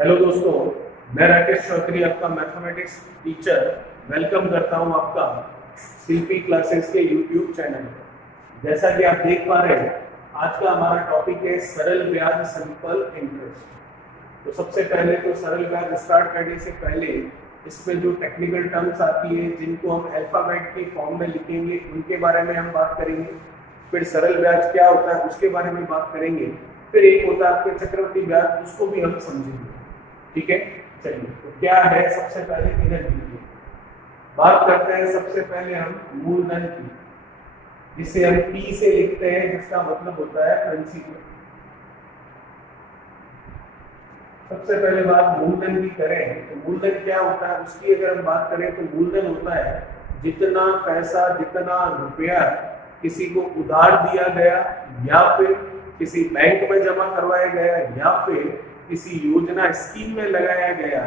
Hello दोस्तों, मैं राकेश चौधरी आपका मैथमेटिक्स टीचर वेलकम करता हूं आपका सीपी क्लासेस के यूट्यूब चैनल पर। जैसा कि आप देख पा रहे हैं, आज का हमारा टॉपिक है सरल ब्याज सिंपल इंटरेस्ट। तो सबसे पहले तो सरल ब्याज स्टार्ट करने से पहले इसमें जो टेक्निकल टर्म्स आती है जिनको हम अल्फाबेट की फॉर्म में लिखेंगे उनके बारे में हम बात करेंगे। फिर सरल ब्याज क्या होता है उसके बारे में बात करेंगे। फिर एक होता है आपके चक्रवृद्धि ब्याज, उसको भी हम समझेंगे। ठीक है, चलिए तो क्या है सबसे पहले इधर लीजिए बात करते हैं। सबसे पहले हम मूलधन की, जिसे हम P से लिखते हैं, जिसका मतलब होता है प्रिंसिपल। सबसे पहले बात मूलधन की करें तो मूलधन क्या होता है उसकी अगर हम बात करें तो मूलधन होता है जितना पैसा, जितना रुपया किसी को उधार दिया गया या फिर किसी बैंक में जमा करवाया गया या फिर किसी योजना स्कीम में लगाया गया,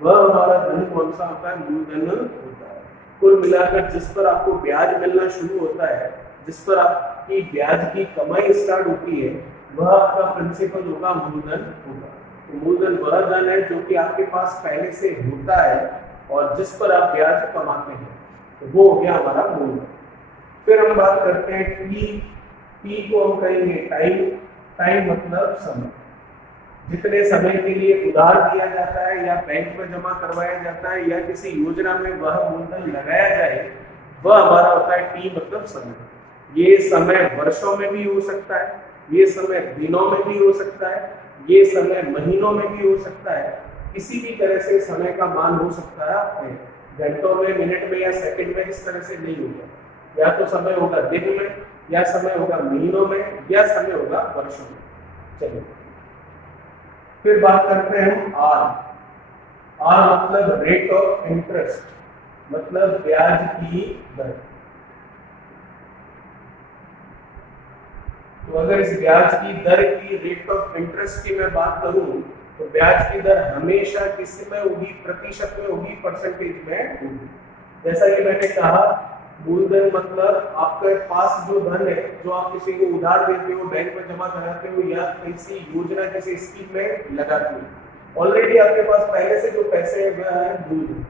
वह हमारा धन कौन सा होता है? मूलधन होता है। कुल मिलाकर जिस पर आपको ब्याज मिलना शुरू होता है, जिस पर आपकी ब्याज की कमाई स्टार्ट होती है, वह आपका प्रिंसिपल होगा, मूलधन होगा। तो मूलधन वह धन है जो कि आपके पास पहले से होता है और जिस पर आप ब्याज कमाते हैं, तो वो हो गया हमारा मूलधन। फिर हम बात करते हैं टी को हम कहेंगे टाइम। टाइम मतलब समय। जितने समय के लिए उधार दिया जाता है या बैंक में जमा करवाया जाता है या किसी योजना में वह मूलधन लगाया जाए, वह हमारा होता है टी मतलब समय। ये समय वर्षों में भी हो सकता है, ये समय दिनों में भी हो सकता है, ये समय महीनों में भी हो सकता है। किसी भी तरह से समय का मान हो सकता है आपके घंटों में, मिनट में या सेकंड में। इस तरह से नहीं होगा। या तो समय होगा दिन में, या समय होगा महीनों में, या समय होगा वर्षों में। चलिए फिर बात करते हैं आर। आर मतलब रेट ऑफ इंटरेस्ट, मतलब ब्याज की दर। तो अगर इस ब्याज की दर की, रेट ऑफ इंटरेस्ट की मैं बात करूं तो ब्याज की दर हमेशा किस में होगी? प्रतिशत में होगी, परसेंटेज में होगी। जैसा कि मैंने कहा, मूलधन मतलब आपके पास जो धन है, जो आप किसी को उधार देते हो, बैंक में जमा कराते हो या किसी योजना, किसी स्कीम में लगाते हो, ऑलरेडी आपके पास पहले से जो पैसे है वह है मूलधन।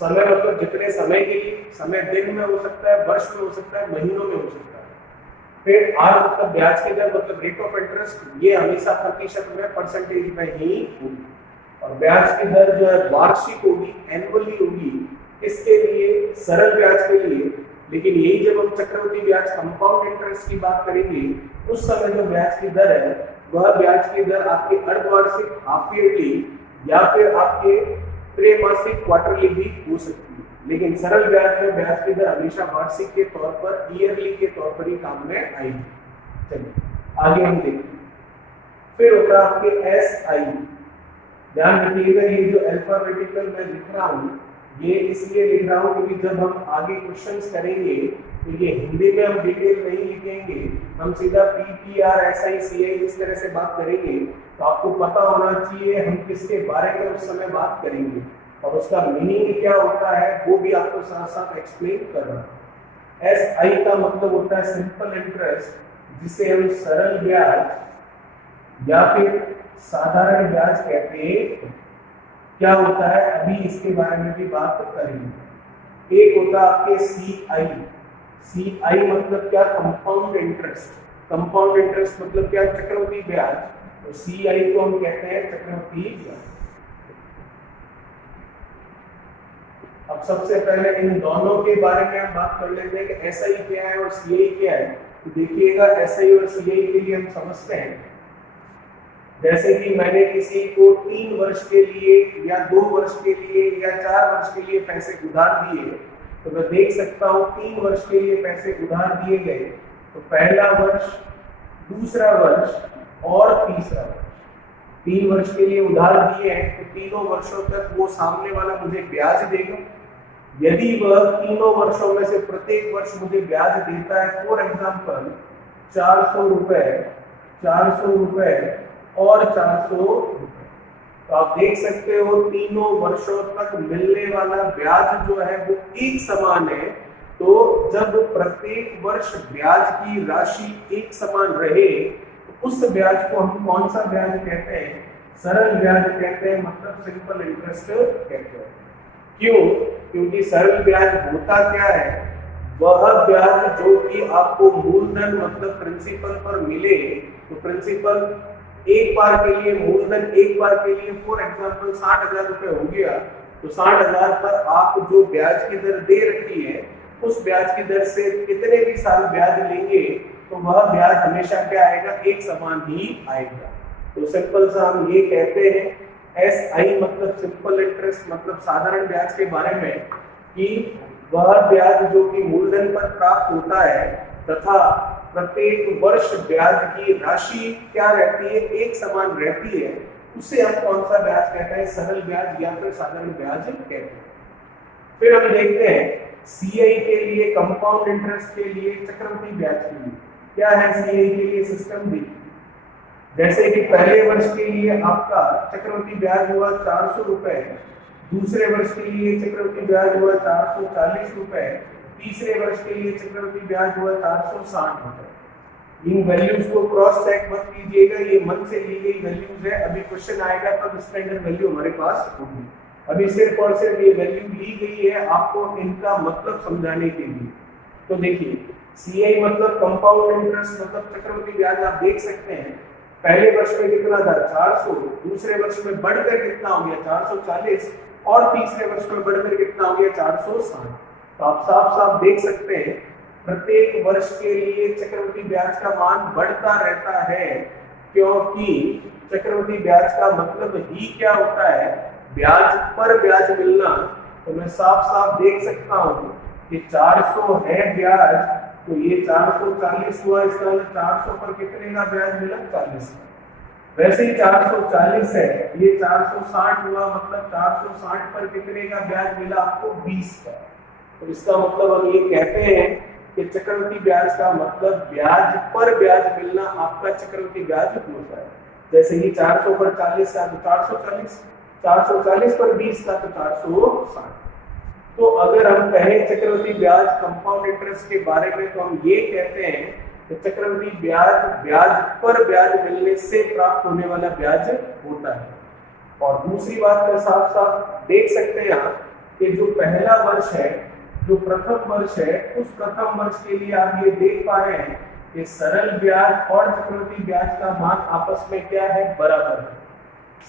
समय मतलब जितने समय के लिए, समय दिन में हो सकता है, वर्ष में हो सकता है, महीनों में हो सकता है। फिर आर मतलब ब्याज की दर मतलब रेट ऑफ इंटरेस्ट, ये हमेशा प्रतिशत में, परसेंटेज में ही होगी। और ब्याज की दर जो है वार्षिक होगी, एनुअली होगी। इसके लिए सरल ब्याज के लिए। लेकिन यही जब हम चक्रवृद्धि ब्याज, कंपाउंड इंटरेस्ट की बात करेंगे, उस समय जो ब्याज की दर है वह ब्याज की दर आपके अर्धवार्षिक, हाफ ईयरली, या फिर आपके त्रैमासिक, क्वार्टरली भी हो सकती है। लेकिन सरल ब्याज में ब्याज की दर हमेशा वार्षिक के तौर पर, ईयरली के तौर पर ही काम में आएगी। चलिए आगे हम देखते हैं। फिर होता है आपके एस आई। ध्यान रखिएगा, ये जो अल्फाबेटिकल मैं लिख रहा हूँ, ये इसलिए लिख रहा हूँ क्योंकि जब हम आगे क्वेश्चंस करेंगे तो ये हिंदी में हम डिटेल नहीं लिखेंगे, हम सीधा PPR SI CI इस तरह से बात करेंगे। तो आपको पता होना चाहिए हम किसके बारे में उस समय बात करेंगे और उसका मीनिंग क्या होता है वो भी आपको साथ साथ एक्सप्लेन कर रहा हूँ। SI का मतलब होता है सिंपल इंटरेस्ट, जिसे हम सरल ब्याज या फिर साधारण ब्याज कहते हैं। क्या होता है अभी इसके बारे में भी बात करेंगे। एक होता है आपके CI। CI मतलब क्या? Compound interest. कंपाउंड इंटरेस्ट मतलब क्या? चक्रवृद्धि ब्याज। तो CI को हम कहते हैं चक्रवृद्धि ब्याज। अब सबसे पहले इन दोनों के बारे में हम बात कर लेते हैं कि SI क्या है और CI क्या है। तो देखिएगा, SI और CI के लिए हम समझते हैं, जैसे कि मैंने किसी को 3 वर्ष के लिए या 2 वर्ष के लिए या 4 वर्ष के लिए पैसे उधार दिए, तो मैं देख सकता हूँ 3 वर्ष के लिए पैसे उधार दिए गए तो पहला वर्ष, दूसरा वर्ष और तीसरा वर्ष। 3 वर्ष के लिए उधार दिए हैं तो तीनों वर्षों तक वो सामने वाला मुझे ब्याज देगा। यदि वह तीनों वर्षों में से प्रत्येक वर्ष मुझे ब्याज देता है, फॉर एग्जाम्पल 400 रुपए, 400 रुपए और 400 रुपए, तो आप देख सकते हो तीनों वर्षों तक मिलने वाला ब्याज जो है वो एक समान है। तो जब प्रत्येक वर्ष ब्याज की राशि एक समान रहे तो उस ब्याज को हम कौन सा ब्याज कहते हैं? सरल ब्याज कहते हैं, मतलब सिंपल इंटरेस्ट कहते हैं। क्यों? क्योंकि सरल ब्याज होता क्या है, वह ब्याज जो कि आपको मूलधन मतलब प्रिंसिपल पर मिले, तो प्रिंसिपल एक बार के लिए, मूलधन एक बार के लिए फॉर एग्जांपल 60,000 रुपए हो गया, तो 60,000 पर आप जो ब्याज की दर दे रखी है, उस ब्याज की दर से कितने भी साल ब्याज लेंगे तो वह ब्याज हमेशा क्या आएगा, एक समान ही आएगा। तो सिंपल सा हम ये कहते हैं SI मतलब सिंपल इंटरेस्ट मतलब साधारण ब्याज के बारे में, कि वह ब्याज जो कि मूलधन पर प्राप्त होता है तथा प्रत्येक वर्ष ब्याज की राशि क्या रहती है, एक समान रहती है, उसे हम कौन सा ब्याज कहते हैं, सरल ब्याज या फिर साधारण ब्याज कहते हैं। फिर हम देखते हैं CI के लिए, कंपाउंड इंटरेस्ट के लिए, चक्रवृद्धि ब्याज के लिए क्या है CI के लिए सिस्टम भी। जैसे कि पहले वर्ष के लिए आपका चक्रवृद्धि ब्याज हुआ 400 रुपए, दूसरे वर्ष के लिए चक्रवृद्धि ब्याज हुआ 440 रुपए, तीसरे वर्ष के लिए चक्रवृद्धि ब्याज हुआ 460 रुपए। इन वैल्यूज को क्रॉस चेक मत कीजिएगा, ये मन से ली गई वैल्यूज है, अभी क्वेश्चन आएगा तब स्टैंडर्ड वैल्यू हमारे पास होगी। अभी सिर्फ और सिर्फ ये वैल्यू ली गई है आपको इनका मतलब समझाने के लिए। तो देखिए CI मतलब कंपाउंड इंटरेस्ट मतलब चक्रवृद्धि ब्याज, आप देख सकते हैं पहले वर्ष में कितना था 400, दूसरे वर्ष में बढ़कर कितना हो गया 440, और तीसरे वर्ष में बढ़कर कितना हो गया 460। तो आप साफ साफ देख सकते हैं प्रत्येक वर्ष के लिए चक्रवृद्धि ब्याज का मान बढ़ता रहता है, क्योंकि चक्रवृद्धि ब्याज का मतलब ही क्या होता है, ब्याज पर ब्याज मिलना। तो मैं साफ साफ देख सकता हूँ कि 400 है ब्याज, तो ये 440 हुआ, इसका मतलब 400 पर कितने का ब्याज मिला 40। वैसे ही 440 है, ये 460 हुआ, मतलब 460 पर कितने का ब्याज मिला आपको 20 का। तो इसका मतलब हम ये कहते हैं कि चक्रवृद्धि ब्याज का मतलब ब्याज पर ब्याज मिलना आपका चक्रवृद्धि ब्याज होता है। जैसे ही 400 पर 40 का तो 440, 440 पर 20 का तो 460। तो अगर हम कहें चक्रवृद्धि ब्याज कंपाउंड इंटरेस्ट के बारे में, तो हम ये कहते हैं कि चक्रवृद्धि ब्याज ब्याज पर ब्याज मिलने से प्राप्त होने वाला ब्याज होता है। और दूसरी बात में साफ साफ देख सकते हैं आप कि जो पहला वर्ष है, जो प्रथम वर्ष है, उस प्रथम वर्ष के लिए आप ये देख पा रहे हैं कि सरल ब्याज और चक्रवृद्धि ब्याज का मान आपस में क्या है, बराबर है।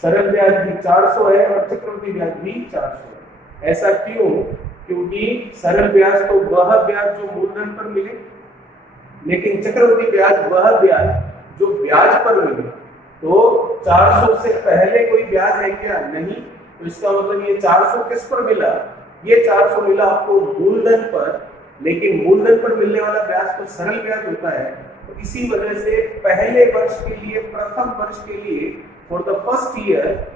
सरल ब्याज भी 400 है और चक्रवृद्धि ब्याज भी 400 है। ऐसा क्यों? क्योंकि सरल ब्याज तो वह ब्याज जो मूलधन पर मिले, लेकिन चक्रवृद्धि ब्याज वह ब्याज जो ब्याज पर मिले। तो 400 से पहले कोई ब्याज है क्या? नहीं। तो इसका मतलब ये 400 किस पर मिला? ये 400 मिला आपको मूलधन पर, लेकिन मूलधन पर मिलने वाला ब्याज तो सरल ब्याज होता है। तो इसी वजह से पहले वर्ष के लिए, प्रथम वर्ष के लिए, फॉर द फर्स्ट ईयर,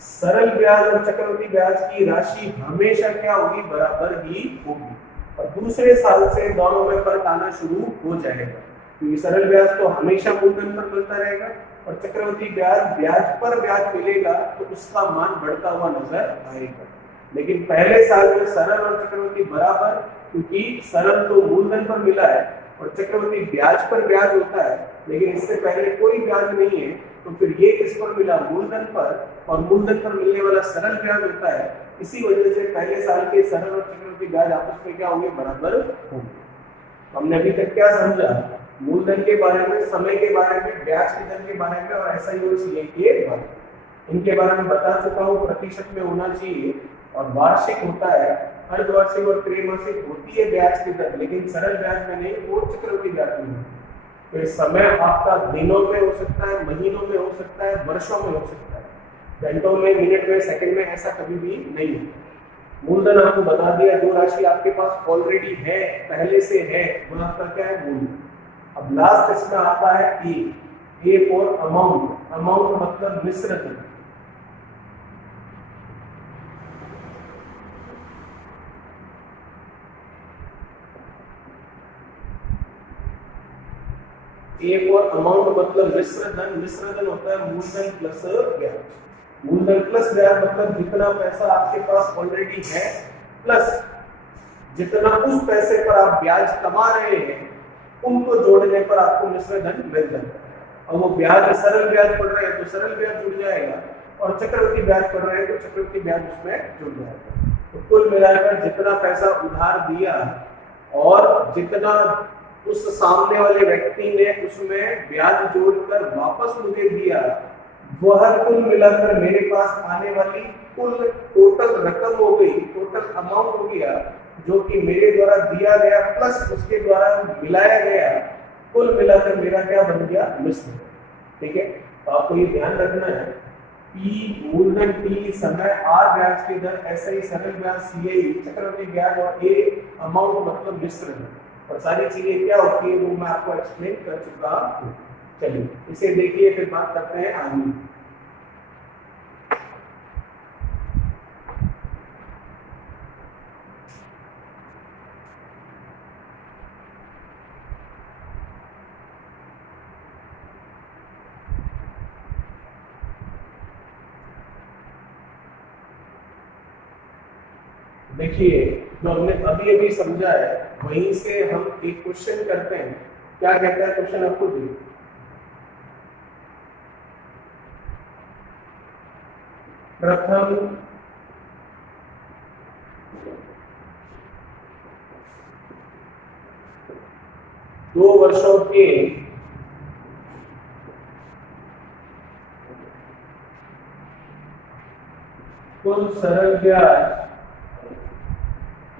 सरल ब्याज और चक्रवृद्धि ब्याज की राशि हमेशा क्या होगी, बराबर ही होगी। और दूसरे साल से दोनों में फर्क आना शुरू हो जाएगा, क्योंकि सरल ब्याज तो हमेशा मूलधन पर मिलता रहेगा और चक्रवृद्धि ब्याज ब्याज पर ब्याज मिलेगा, तो उसका मान बढ़ता हुआ नजर आएगा। लेकिन पहले साल में सरल और चक्रवृद्धि बराबर, क्योंकि सरल तो मूलधन पर मिला है और चक्रवृद्धि ब्याज पर ब्याज होता है, लेकिन इससे पहले कोई ब्याज नहीं है, तो फिर ये किस पर मिला, मूलधन पर, और मूलधन पर मिलने वाला सरल ब्याज होता है। इसी वजह से पहले साल के सरल और चक्रवृद्धि ब्याज आपस में क्या होंगे, बराबर होंगे। हमने अभी तक क्या समझा, मूलधन के बारे में, समय के बारे में, ब्याज की दर के बारे में और SI और CI के बारे में। इनके बारे में बता चुका हूँ, प्रतिशत में होना चाहिए और वार्षिक होता है, अर्धवार्षिक और त्रैमासिक होती है ब्याज की दर, लेकिन सरल ब्याज में नहीं और चक्रवृद्धि ब्याज में नहीं। तो समय आपका दिनों में हो सकता है, महीनों में हो सकता है, वर्षों में हो सकता है, घंटों में, मिनट में, सेकंड में, ऐसा कभी भी नहीं होता। मूलधन आपको बता दिया, जो राशि आपके पास ऑलरेडी है, पहले से है, वह आपका क्या है, मूलधन। अब लास्ट इसमें आता है ए फॉर अमाउंट। अमाउंट मतलब मिश्र धन। ए फॉर अमाउंट मतलब मिश्र धन। मिश्र धन होता है मूलधन प्लस ब्याज। मूलधन प्लस ब्याज मतलब जितना पैसा आपके पास ऑलरेडी है प्लस जितना उस पैसे पर आप ब्याज कमा रहे हैं, उनको जोड़ने पर आपको मिश्र धन मिल जाता है। और वो ब्याज सरल ब्याज पड़ रहा है तो सरल ब्याज जुड़ जाएगा, और चक्रवृद्धि ब्याज पड़ रहा है तो चक्रवृद्धि ब्याज उसमें जुड़ जाएगा। तो कुल मिलाकर जितना पैसा उधार दिया और जितना उस सामने वाले व्यक्ति ने उसमें ब्याज जोड़कर वापस मुझे दिया, वह कुल मिलाकर मेरे पास आने वाली कुल टोटल रकम हो गई, टोटल अमाउंट हो गया, जो कि मेरे द्वारा दिया गया प्लस उसके द्वारा मिलाया गया, कुल मिलाकर मेरा क्या बन गया, मिश्रण। ठीक है, तो आपको ये ध्यान रखना है, P मूलधन T समय R ब्याज की दर, ऐसे ही सरल ब्याज CI चक्रवृद्धि ब्याज और A अमाउंट मतलब मिश्रण, और सारी चीजें क्या होती है वो मैं आपको एक्सप्लेन कर चुका हूँ। चलिए इसे देखिए, फिर बात करते हैं आगे। देखिए जो हमने अभी अभी समझा है वहीं से हम एक क्वेश्चन करते हैं। क्या कहता है क्वेश्चन, आपको देखिए, प्रथम दो वर्षों के कुल सरल ब्याज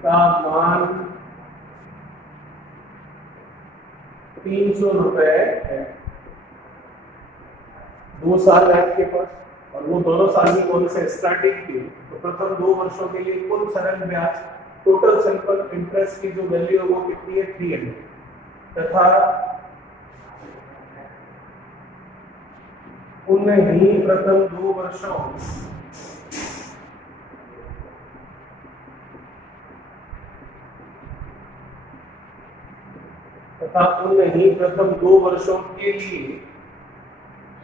का मान 300 रुपए है। 2 साल है आपके पास, और वो दोनों साल भी कौन से स्टार्टिंग के, तो प्रथम 2 वर्षों के लिए कुल सरल ब्याज टोटल सिंपल इंटरेस्ट की जो वैल्यू है वो कितनी है, 300, तथा उन्हीं प्रथम 2 वर्षों तथा उन्हीं प्रथम 2 वर्षों के लिए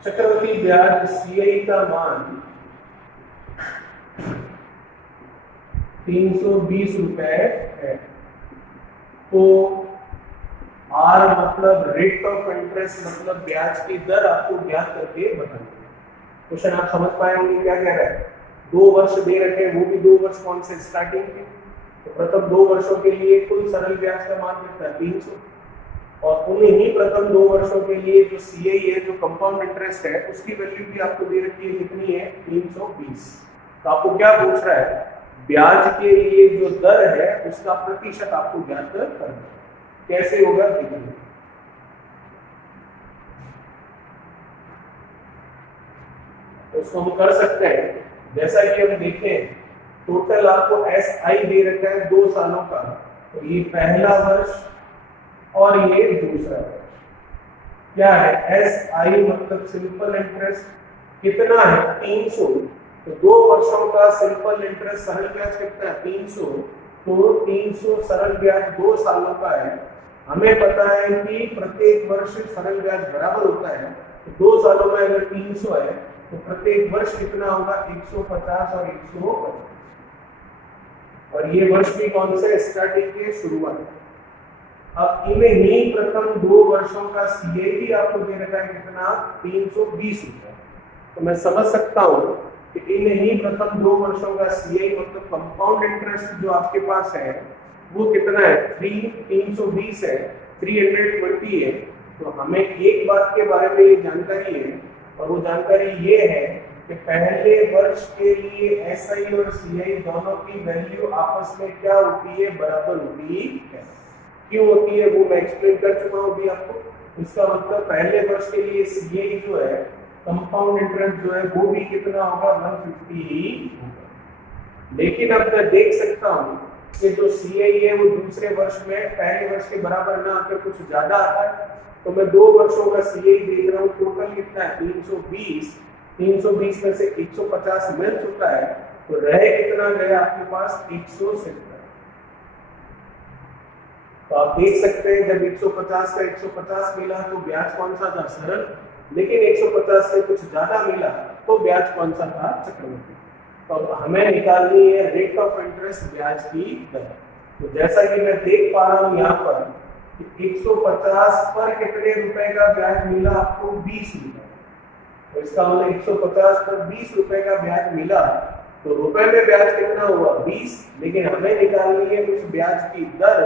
चक्रवृद्धि ब्याज CI का मान 320 रुपए है। तो R मतलब रेट ऑफ इंटरेस्ट मतलब ब्याज की दर आपको ज्ञात करके बताना। क्वेश्चन आप समझ पाए होंगे क्या कह रहा है, 2 वर्ष दे रखे हैं, वो भी 2 वर्ष कौन से, स्टार्टिंग के। तो प्रथम 2 वर्षों के लिए कुल सरल ब्याज का मान कितना है, 300, और उन्हीं प्रथम 2 वर्षों के लिए जो CI है, जो कंपाउंड इंटरेस्ट है, उसकी वैल्यू भी आपको दे रखी है, कितनी है, 320। तो आपको क्या पूछ रहा है, ब्याज के लिए जो दर है उसका प्रतिशत आपको ज्ञात करना है। कैसे होगा देखिए, तो उसको हम कर सकते हैं, जैसा कि हम देखें टोटल आपको SI दे रखा है 2 सालों का, तो ये पहला वर्ष और ये दूसरा वर्ष। क्या है, SI मतलब सिंपल इंटरेस्ट कितना है, 300, तो 2 वर्षों का सिंपल इंटरेस्ट सरल ब्याज कितना है, 300, तो 300 सरल ब्याज 2 सालों का है। हमें पता है कि प्रत्येक वर्ष सरल ब्याज बराबर होता है, तो 2 सालों में अगर 300 है तो प्रत्येक वर्ष कितना होगा, 150 और 150, और ये वर्ष भी कौन से, स्टार्टिंग के शुरुआत। अब इन्हें ही प्रथम 2 वर्षों का CI भी आपको दे रखा है कितना, 320 रुपए। तो मैं समझ सकता हूं कि इन्हें ही प्रथम 2 वर्षों का CI मतलब कंपाउंड इंटरेस्ट जो आपके पास है वो कितना है, 320 है, 320 है। तो हमें एक बात के बारे में ये जानकारी है, और वो जानकारी ये है कि पहले वर्ष के लिए SI और CI दोनों की वैल्यू आपस में क्या होती है, बराबर होती है। क्यों होती है वो मैं एक्सप्लेन कर चुका हूँ अभी आपको। इसका मतलब पहले वर्ष के लिए CI जो है, कंपाउंड इंटरेस्ट जो है, वो भी कितना होगा, 150 ही होगा। लेकिन अब मैं देख सकता हूँ कि जो CI है वो दूसरे वर्ष में पहले वर्ष के बराबर ना आकर कुछ ज्यादा आता है, तो मैं 2 वर्षों का CI देख रहा हूँ, टोटल कितना है, 320। 320 में से 150 मिल चुका है, तो रह कितना गया आपके पास, 170। तो आप देख सकते हैं जब 150 का 150 मिला तो ब्याज कौन सा था, सरल, लेकिन 150 से कुछ ज्यादा मिला तो ब्याज कौन सा था, चक्रवृद्धि। तो अब हमें निकालनी है रेट ऑफ इंटरेस्ट ब्याज की दर। तो जैसा कि मैं देख पा रहा हूं यहाँ पर कि 150 पर कितने रुपए का ब्याज मिला आपको? 20 रुपए। तो इसका मतलब 150 पर 20 रुपए का ब्याज मिला, तो रुपए में ब्याज कितना हुआ? 20। लेकिन हमें निकालनी है उस ब्याज की दर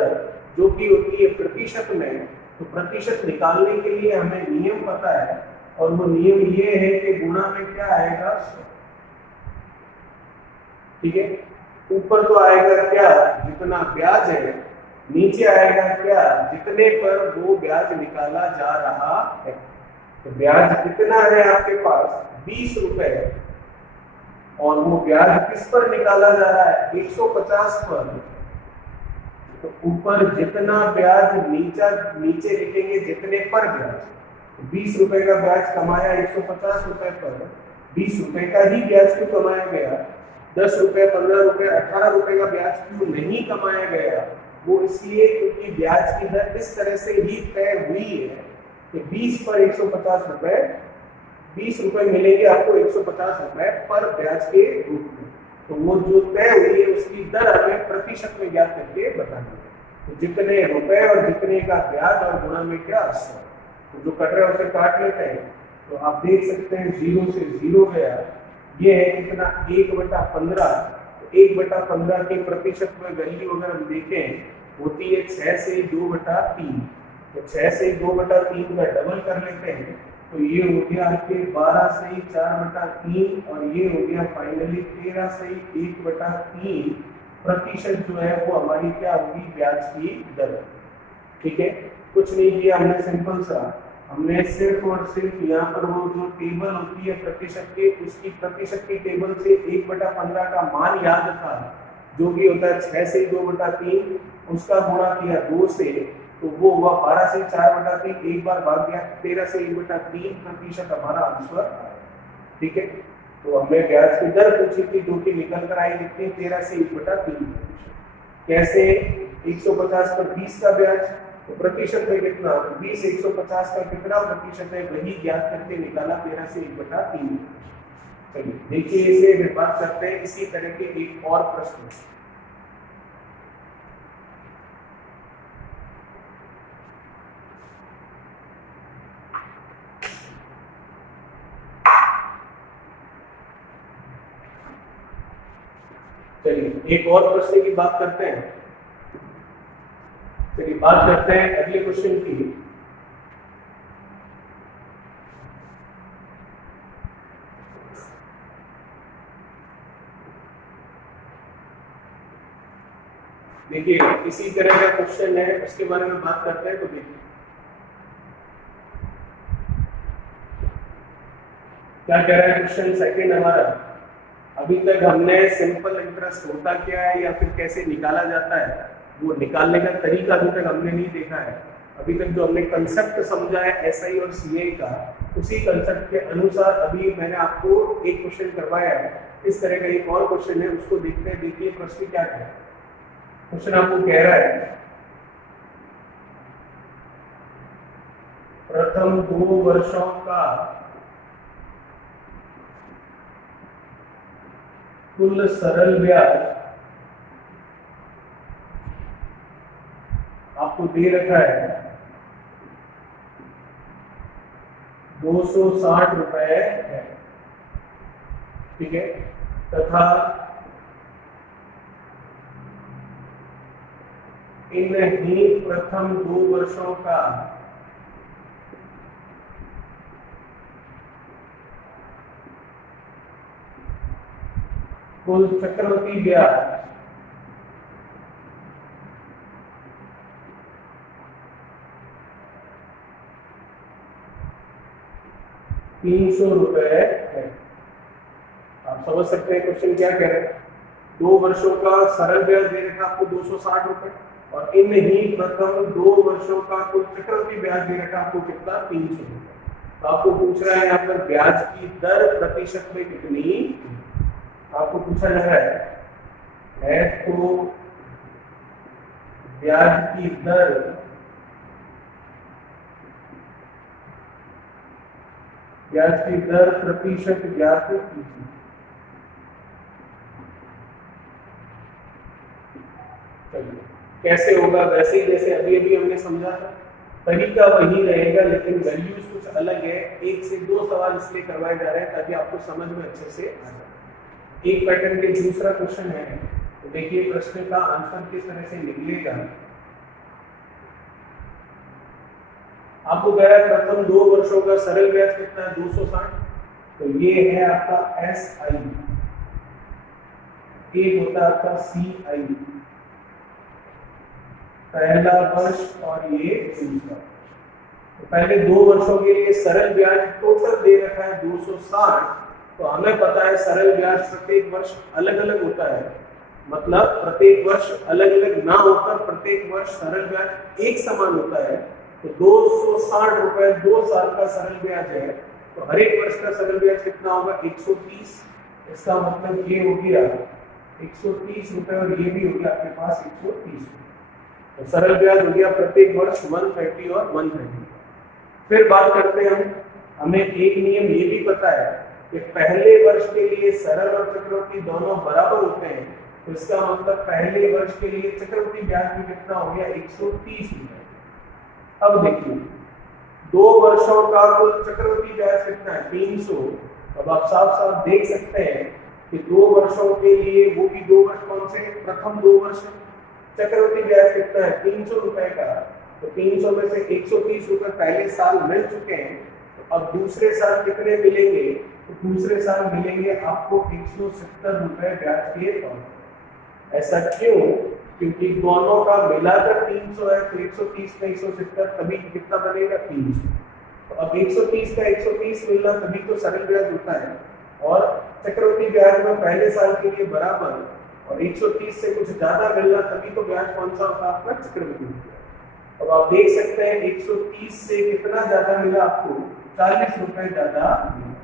जो कि होती है प्रतिशत में। तो प्रतिशत निकालने के लिए हमें नियम पता है, और वो नियम ये है कि गुणा में क्या आएगा? 100। ठीक है, ऊपर तो आएगा क्या? जितना ब्याज है। नीचे आएगा क्या? जितने पर वो ब्याज निकाला जा रहा है। तो ब्याज कितना है आपके पास? 20 रुपए। और वो ब्याज किस पर निकाला जा रहा है? 150 पर। तो ऊपर जितना ब्याज, नीचे लिखेंगे जितने पर ब्याज। तो 20 रुपए का ब्याज कमाया 150 रुपए पर, 20 रुपए का ही ब्याज क्यों कमाया गया? 10 रुपए, 15 रुपए, 18 रुपए का ब्याज क्यों नहीं कमाया गया? वो इसलिए क्योंकि ब्याज की दर इस तरह से ही तय हुई है कि 20 पर 150 रुपए, 20 रुपए मिलेंगे आपको 150 रुपए पर ब्याज के रूप में। तो वो जो तय हुई है उसकी दर हमें प्रतिशत में ज्ञात करके बतानी है। तो जितने रुपए और जितने का ब्याज और गुणा में क्या? 100। तो जो कट रहा है उसे काट लेते हैं। तो आप देख सकते हैं 0 से 0 गया। ये है कितना? 1/15। तो 1/15 के प्रतिशत में वैल्यू अगर हम देखें होती है 6 से 2/3। तो 6 से 2/3 का डबल कर लेते हैं, तो ये हो गया आपके 12 से 4/3, और ये हो गया फाइनली 13 से 1/3 प्रतिशत जो है वो हमारी क्या होगी? ब्याज की दर। ठीक है, कुछ नहीं किया हमने, सिंपल सा हमने सिर्फ और सिर्फ यहाँ पर वो जो टेबल होती है प्रतिशत के, उसकी प्रतिशत की टेबल से 1/15 का मान याद था जो कि होता है 6 से 2/3, उसका गुणा किया 2 से, तो वो हुआ 12 से 4/3, एक बार भाग गया 13 से 1/3 प्रतिशत हमारा आंसर आया। ठीक है, तो हमने ब्याज की दर पूछी थी जो कि निकल कर आई कितनी? 13 से 1/3। कैसे? 150 पर 20 का ब्याज, तो प्रतिशत में कितना? 20 150 का कितना प्रतिशत है वही ज्ञात करके निकाला 13 से 1/3। चलिए देखिए, इसे फिर बात करते हैं इसी तरह के एक और प्रश्न। चलिए एक और प्रश्न की बात करते हैं। चलिए बात करते हैं अगले क्वेश्चन की। देखिए इसी तरह का क्वेश्चन है, उसके बारे में बात करते हैं। तो देखिए क्या कह रहा है क्वेश्चन सेकंड हमारा। अभी तक हमने सिंपल इंटरेस्ट होता क्या है या फिर कैसे निकाला जाता है, वो निकालने का तरीका अभी तक हमने नहीं देखा है। अभी तक जो हमने कंसेप्ट समझा है एसआई और सीआई का, उसी कंसेप्ट के अनुसार अभी मैंने आपको एक क्वेश्चन करवाया है। इस तरह का एक और क्वेश्चन है, उसको देखते हैं। देखिए प्रश्न क्या है। क्वेश्चन आपको कह रहा है प्रथम 2 वर्षों का कुल सरल ब्याज आपको दे रखा है 260 रुपए है। ठीक है, तथा इन ही प्रथम 2 वर्षों का कुल चक्रवृद्धि ब्याज 300 रुपए है। आप समझ सकते हैं क्वेश्चन क्या कह रहे हैं। 2 वर्षों का सरल ब्याज दे रखा आपको 260 रुपए, और इन ही प्रथम 2 वर्षों का कुल चक्रवृद्धि ब्याज दे रखा आपको कितना? 300 रुपए। तो आपको पूछ रहा है यहाँ पर ब्याज की दर प्रतिशत में कितनी? आपको पूछा जा रहा है तो ब्याज की दर प्रतिशत ज्ञात कीजिए। चलिए कैसे होगा, वैसे ही जैसे अभी अभी हमने समझा था, तरीका वही रहेगा, लेकिन वैल्यूज कुछ अलग है। 1 से 2 सवाल इसलिए करवाए जा रहे हैं ताकि आपको समझ में अच्छे से आ जाए। एक पैटर्न के दूसरा क्वेश्चन है, तो देखिए प्रश्न का आंसर किस तरह से निकलेगा। आपको कह रहा है प्रथम 2 वर्षों का सरल ब्याज कितना है, 260। तो ये है आपका SI, एक होता है आपका CI, पहला वर्ष और ये दूसरा। तो पहले 2 वर्षों के लिए सरल ब्याज टोटल दे रखा है 260। तो हमें पता है सरल ब्याज प्रत्येक वर्ष अलग अलग होता है, मतलब प्रत्येक वर्ष अलग अलग ना होकर प्रत्येक वर्ष सरल ब्याज एक समान होता है। तो 260 रुपए 2 साल का सरल ब्याज है, तो हर एक वर्ष का सरल ब्याज कितना होगा, 130। इसका मतलब ये हो गया 130 रुपए और ये भी हो गया आपके पास 130। तो सरल ब्याज हो गया प्रत्येक वर्ष 130 और 130। फिर बात करते हैं हमें एक नियम ये भी पता है कि पहले वर्ष के लिए सरल और चक्रवृद्धि दोनों बराबर होते हैं। तो इसका मतलब पहले वर्ष के लिए चक्रवृद्धि ब्याज भी कितना हो गया, 130 रुपए। अब देखिए 2 वर्षों का कुल चक्रवृद्धि ब्याज कितना है, 300। अब आप साफ साफ देख सकते हैं कि 2 वर्षों के लिए, वो भी 2 वर्ष कौन से, प्रथम 2 वर्ष, चक्रवृद्धि ब्याज कितना है, 300 रुपए का। तो 300 में से 130 रुपए पहले साल मिल चुके हैं। तो अब दूसरे साल कितने मिलेंगे, तो दूसरे साल मिलेंगे आपको 170 रुपए ब्याज के तौर पर। ऐसा क्यों, क्योंकि दोनों का मिलाकर 300 है, तो 130 में 170 तभी कितना बनेगा, 300। तो अब 130 का 130 मिलना तभी तो सरल ब्याज होता है, और चक्रवृद्धि ब्याज में पहले साल के लिए बराबर और 130 से कुछ ज्यादा मिलना तभी तो ब्याज कौन सा होता है, आपका चक्रवृद्धि ब्याज। अब आप देख सकते हैं 130 से कितना ज्यादा मिला आपको, 40 रुपए ज्यादा मिला।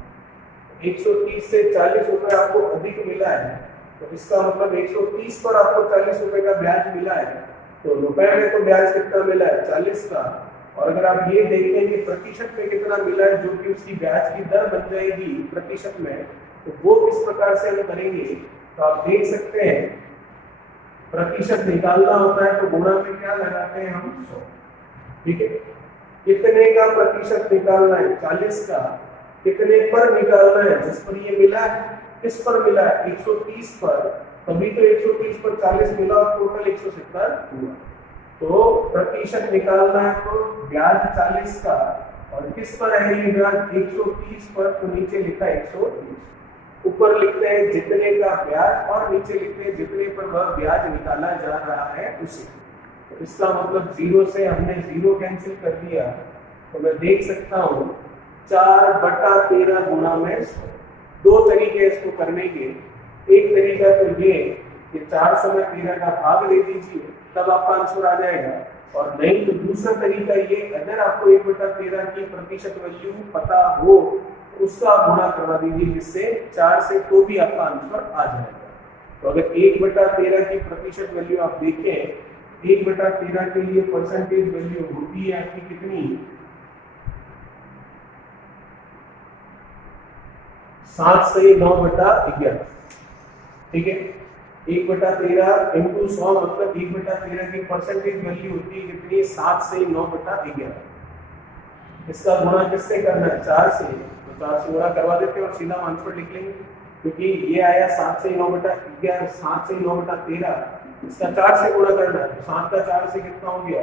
130 से 40 रुपए आपको अधिक मिला है, तो इसका मतलब 130 पर आपको 40 रुपए का ब्याज मिला है। तो रुपए में तो ब्याज कितना मिला है, 40 का। और अगर आप ये देखें कि प्रतिशत में कितना मिला है, जो कि उसकी ब्याज की दर बन जाएगी प्रतिशत में, तो वो किस प्रकार से हम करेंगे, तो आप देख सकते हैं प्रतिशत निकालना होता है तो गुणा में क्या लगाते हैं हम, 100। ठीक है, कितने का प्रतिशत निकालना है, 40 का। कितने पर निकालना है, जिस पर ये मिला है, किस पर मिला है, 130 पर, तभी तो 130 पर 40 मिला और टोटल 170 हुआ। तो प्रतिशत निकालना है तो ब्याज 40 का, और किस पर है ये ब्याज, 130 पर, तो नीचे लिखा 130। ऊपर लिखते हैं जितने का ब्याज और नीचे लिखते हैं जितने पर वह ब्याज निकाला जा रहा है उसे। तो इसका मतलब 0 से हमने 0 कैंसिल कर दिया, तो मैं देख सकता हूँ 4/13 गुणा में 100। 2 तरीके इसको करने के। एक तरीका तो ये कि 400 में 13 का भाग ले दीजिए, तब आपका आंसर आ जाएगा। और नहीं तो दूसरा तरीका ये, अगर आपको 1/13 की प्रतिशत वैल्यू पता हो, उसका गुणा करवा दीजिए जिससे 4 से, तो भी आपका आंसर आ जाएगा। तो अगर 1/13 की प्रतिशत वैल्यू आप देखें, 1/13 के लिए परसेंटेज वैल्यू होती है आपकी कितनी, 7 से 9/11। ठीक है, 1/13 इंटू 100 मतलब 1/13 की परसेंटेज वैल्यू होती है कितनी, 7 से 9/11। इसका गुणा किससे करना है, 4 से। तो 4 से गुणा करवा देते हैं और सीधा आंसर लिख लेंगे, क्योंकि ये आया 7 से 9/11, 7 से 9/13, इसका 4 से गुणा करना है। तो 7 का 4 से कितना हो गया,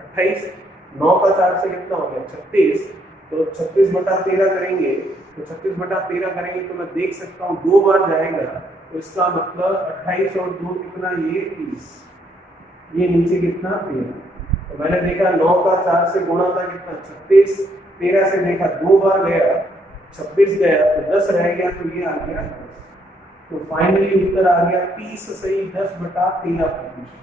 28। 9 का 4 से कितना हो गया, 36। तो 36/13 करेंगे, तो 36/13 करेंगे तो मैं देख सकता हूँ 2 बार जाएगा। तो इसका मतलब 28 और 2 कितना, ये 30, ये नीचे कितना, 13। तो मैंने देखा 9 का 4 से गुणा था कितना, 36। 13 से देखा 2 बार गया, 26 गया, तो 10 रह गया, तो ये आ गया 10। तो फाइनली उत्तर आ गया 30 सही 10/13%।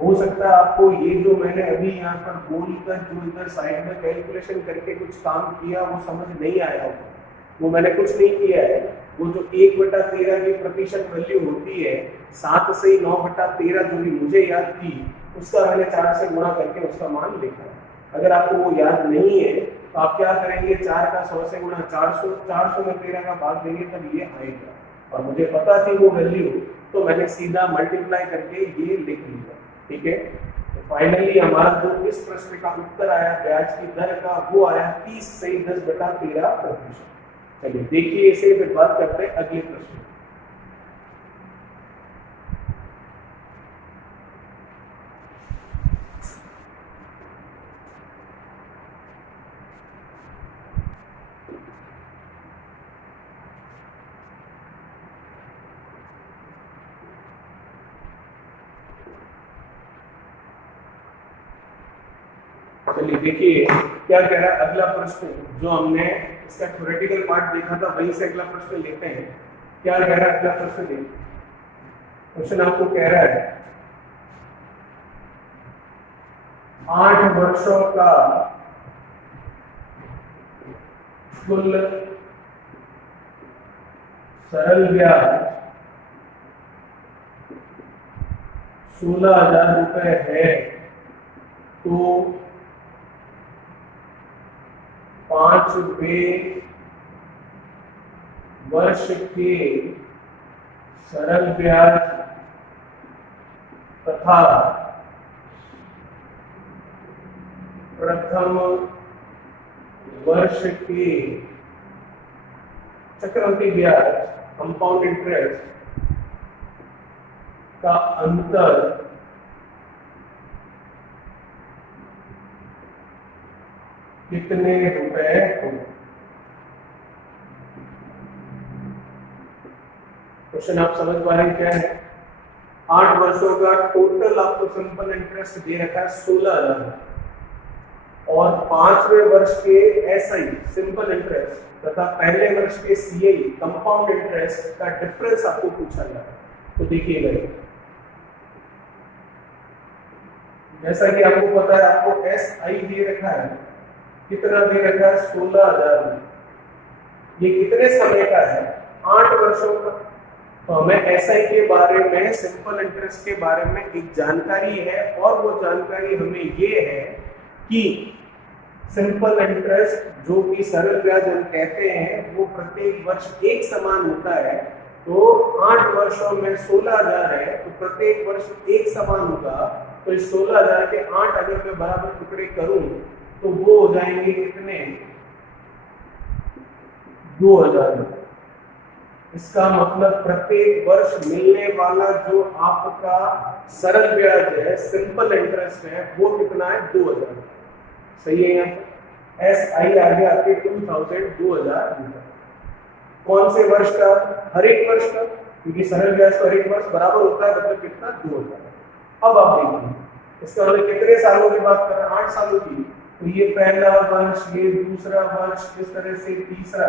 हो सकता है आपको ये जो मैंने अभी यहाँ पर बोलकर जो इधर साइड में कैलकुलेशन करके कुछ काम किया वो समझ नहीं आया हो, वो मैंने कुछ नहीं किया है। वो जो 1/13 की प्रतिशत वैल्यू होती है, 7 से 9/13 जो भी मुझे याद थी, उसका मैंने 4 से गुणा करके उसका मान लिखा। अगर आपको वो याद नहीं है तो आप क्या करेंगे, 4 का 100 से गुणा 400, 400 में 13 का भाग देंगे तब ये आएगा। और मुझे पता थी वो वैल्यू, तो मैंने सीधा मल्टीप्लाई करके ये लिख लिया। ठीक है, फाइनली हमारा जो इस प्रश्न का उत्तर आया ब्याज की दर का, वो आया 30 से 10/13%। चलिए देखिए इसे, फिर बात करते हैं अगले प्रश्न। चलिए देखिए क्या कह रहा है अगला प्रश्न। जो हमने इसका थ्योरेटिकल पार्ट देखा था वहीं से अगला प्रश्न लेते हैं। क्या कह रहा है अगला प्रश्न? देखिए क्वेश्चन आपको कह रहा है 8 वर्षों का कुल सरल ब्याज 16,000 रुपए है, तो 5वें वर्ष के सरल ब्याज तथा प्रथम वर्ष के चक्रवृद्धि ब्याज कंपाउंड इंटरेस्ट का अंतर कितने रुपए हो? क्वेश्चन आप समझ पा रहे हैं क्या है? 8 वर्षों का टोटल आपको सिंपल इंटरेस्ट दे रखा है 16,000 और 5वें वर्ष के एसआई सिंपल इंटरेस्ट तथा पहले वर्ष के सीआई कंपाउंड इंटरेस्ट का डिफरेंस आपको पूछा जा रहा है। तो देखिएगा जैसा कि आपको पता है, आपको एसआई दे रखा है, कितना दे रखा है? 16,000। ये कितने समय का है? 8 वर्षों का। तो हमें एसआई के बारे में, सिंपल इंटरेस्ट के बारे में एक जानकारी है, और वो जानकारी हमें ये है कि सिंपल इंटरेस्ट जो कि सरल ब्याज हम कहते हैं वो प्रत्येक वर्ष एक समान होता है। तो 8 वर्षों में 16,000 है, तो प्रत्येक वर्ष एक समान होगा। तो इस 16,000 के 8 अगर मैं बराबर टुकड़े करूं तो वो हो जाएंगे कितने? 2,000। इसका मतलब प्रत्येक वर्ष मिलने वाला जो आपका सरल ब्याज है, सिंपल इंटरेस्ट है, वो कितना है? 2,000। सही है? यहाँ पर एस आई आ गया आपके 2,000। कौन से वर्ष का? हर एक वर्ष का, क्योंकि सरल ब्याज तो हर एक वर्ष बराबर होता है, मतलब कितना? 2,000। अब आप देखिए इसका मतलब कितने सालों की बात कर रहे हैं? 8 सालों की। तो ये पहला वर्ष, ये दूसरा वर्ष, इस तरह से तीसरा,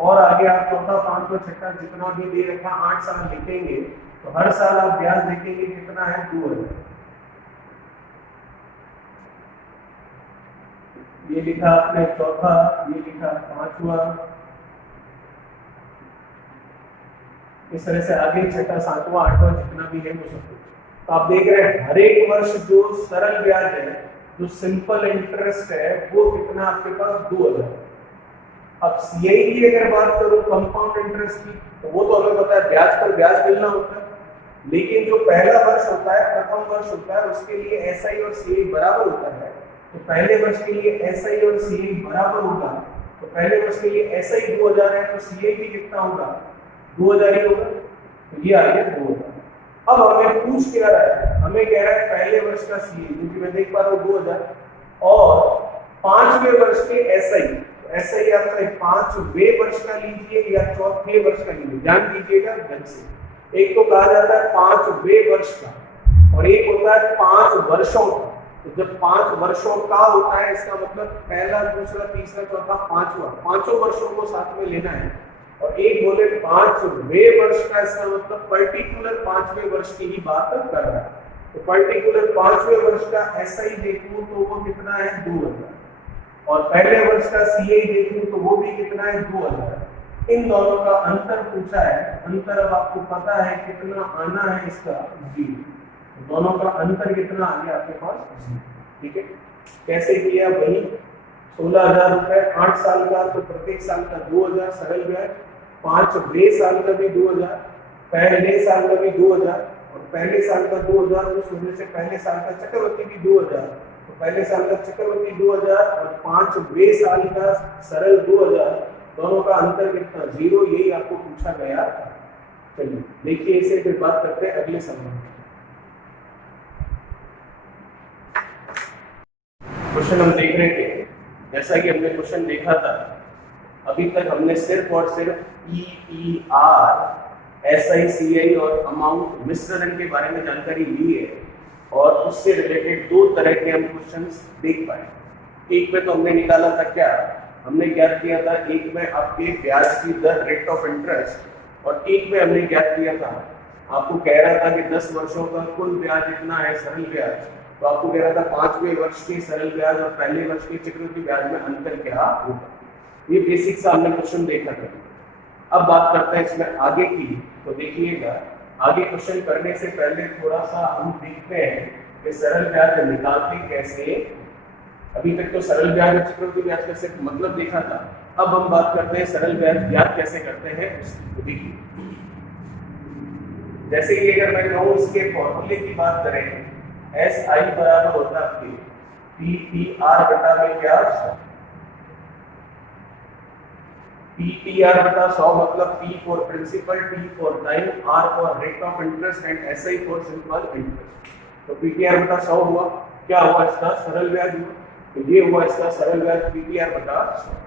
और आगे आप चौथा, पांचवा, छठा जितना भी दे रखा 8 साल लिखेंगे, तो हर साल आप ब्याज देखेंगे कितना है? 2,000। ये लिखा आपने चौथा, ये लिखा पांचवा, इस तरह से आगे छठा, सातवां, आठवां जितना भी है वो सब कुछ। तो आप देख रहे हैं हर एक वर्ष जो सरल ब्याज है, जो सिंपल इंटरेस्ट है, वो कितना आपके पास? 2,000। अब सीआई की अगर बात करूं, कंपाउंड इंटरेस्ट की, तो वो तो हमें पता है ब्याज पर ब्याज मिलना होता है, लेकिन जो पहला वर्ष होता है, प्रथम वर्ष होता है, उसके लिए एसआई और सीआई बराबर होता है। तो पहले वर्ष के लिए एसआई और सीआई बराबर होगा, तो पहले वर्ष के लिए एसआई 2,000 है, तो सीआई भी कितना होगा? 2,000 ही होगा। तो ये आ गया 2,000। अब हमें पूछ क्या रहा है? हमें कह रहा है पहले वर्ष का सीए, जो कि मैं देख पा रहा हूँ 2,000, और 5वें वर्ष के एसआई। एसआई आपका 5वें वर्ष का लीजिए या चौथे वर्ष का लीजिए, ध्यान दीजिएगा ढंग से। एक तो कहा जाता है 5वें वर्ष का, और एक होता है 5 वर्षों का। तो जब 5 वर्षों का होता है, इसका मतलब पहला, दूसरा, तीसरा, चौथा, पांचवा, 5 वर्षों को साथ में लेना है। और एक बोले 5वें वर्ष का, इसका मतलब पर्टिकुलर 5वें वर्ष की ही बात कर रहा है। तो पर्टिकुलर 5वें वर्ष का एसआई देखूं तो वो कितना है? 2,000। और पहले वर्ष का सीआई देखूं तो वो भी कितना है? 2,000। इन दोनों का अंतर पूछा है। अंतर अब आपको पता है कितना आना है? इसका 0। दोनों का अंतर कितना आ गया आपके पास? 0। ठीक है, कैसे किया? वही 16,000 रुपए 8 साल का, तो प्रत्येक साल का 2,000 सरल ब्याज, 5वें साल का भी 2,000, पहले साल का भी 2,000, और पहले साल का 2000 उस होने से पहले साल का चक्रवृद्धि भी 2000, तो पहले साल का चक्रवृद्धि 2000 और 5वें साल का सरल 2000, दोनों का अंतर कितना 0, यही आपको पूछा गया। चलिए देखिए इसे फिर बात करते हैं अगले सवाल। क्वेश्चन हम देख रहे थे, जैसा कि हमने क्वेश्चन देखा था, अभी तक हमने सिर्फ और सिर्फ PER, SI और अमाउंट मिश्रण के बारे में जानकारी ली है और उससे रिलेटेड 2 तरह के हम क्वेश्चंस देख पाए। एक में तो हमने निकाला था क्या, हमने ज्ञात किया था एक में आपके ब्याज की दर रेट ऑफ इंटरेस्ट, और एक में हमने ज्ञात किया था, आपको कह रहा था कि 10 वर्षों का कुल ब्याज इतना है सरल ब्याज, तो आपको कह रहा था 5वें वर्ष के सरल ब्याज और पहले वर्ष के चक्रवृद्धि ब्याज में अंतर क्या होगा। ये बेसिक सा हमने क्वेश्चन देखा था। अब बात करते हैं इसमें आगे की, तो देखिएगा आगे क्वेश्चन करने से पहले थोड़ा सा हम देखते हैं कि सरल ब्याज निकालते कैसे। अभी तक तो सरल ब्याज और चक्रवृद्धि ब्याज का सिर्फ मतलब देखा था, अब हम बात करते हैं सरल ब्याज ज्ञात कैसे करते हैं उसको। देखिए जैसे कि अगर मैं कहूँ इसके फॉर्मूले की बात करें, SI बराबर होता है आपके PTR बटा में क्या, PTR बटा 100 मतलब P for principal, T for time, R for rate of interest and SI for simple interest. तो PTR बटा 100 हुआ, क्या हुआ इसका सरल ब्याज हुआ, तो ये हुआ इसका सरल ब्याज PTR बटा 100।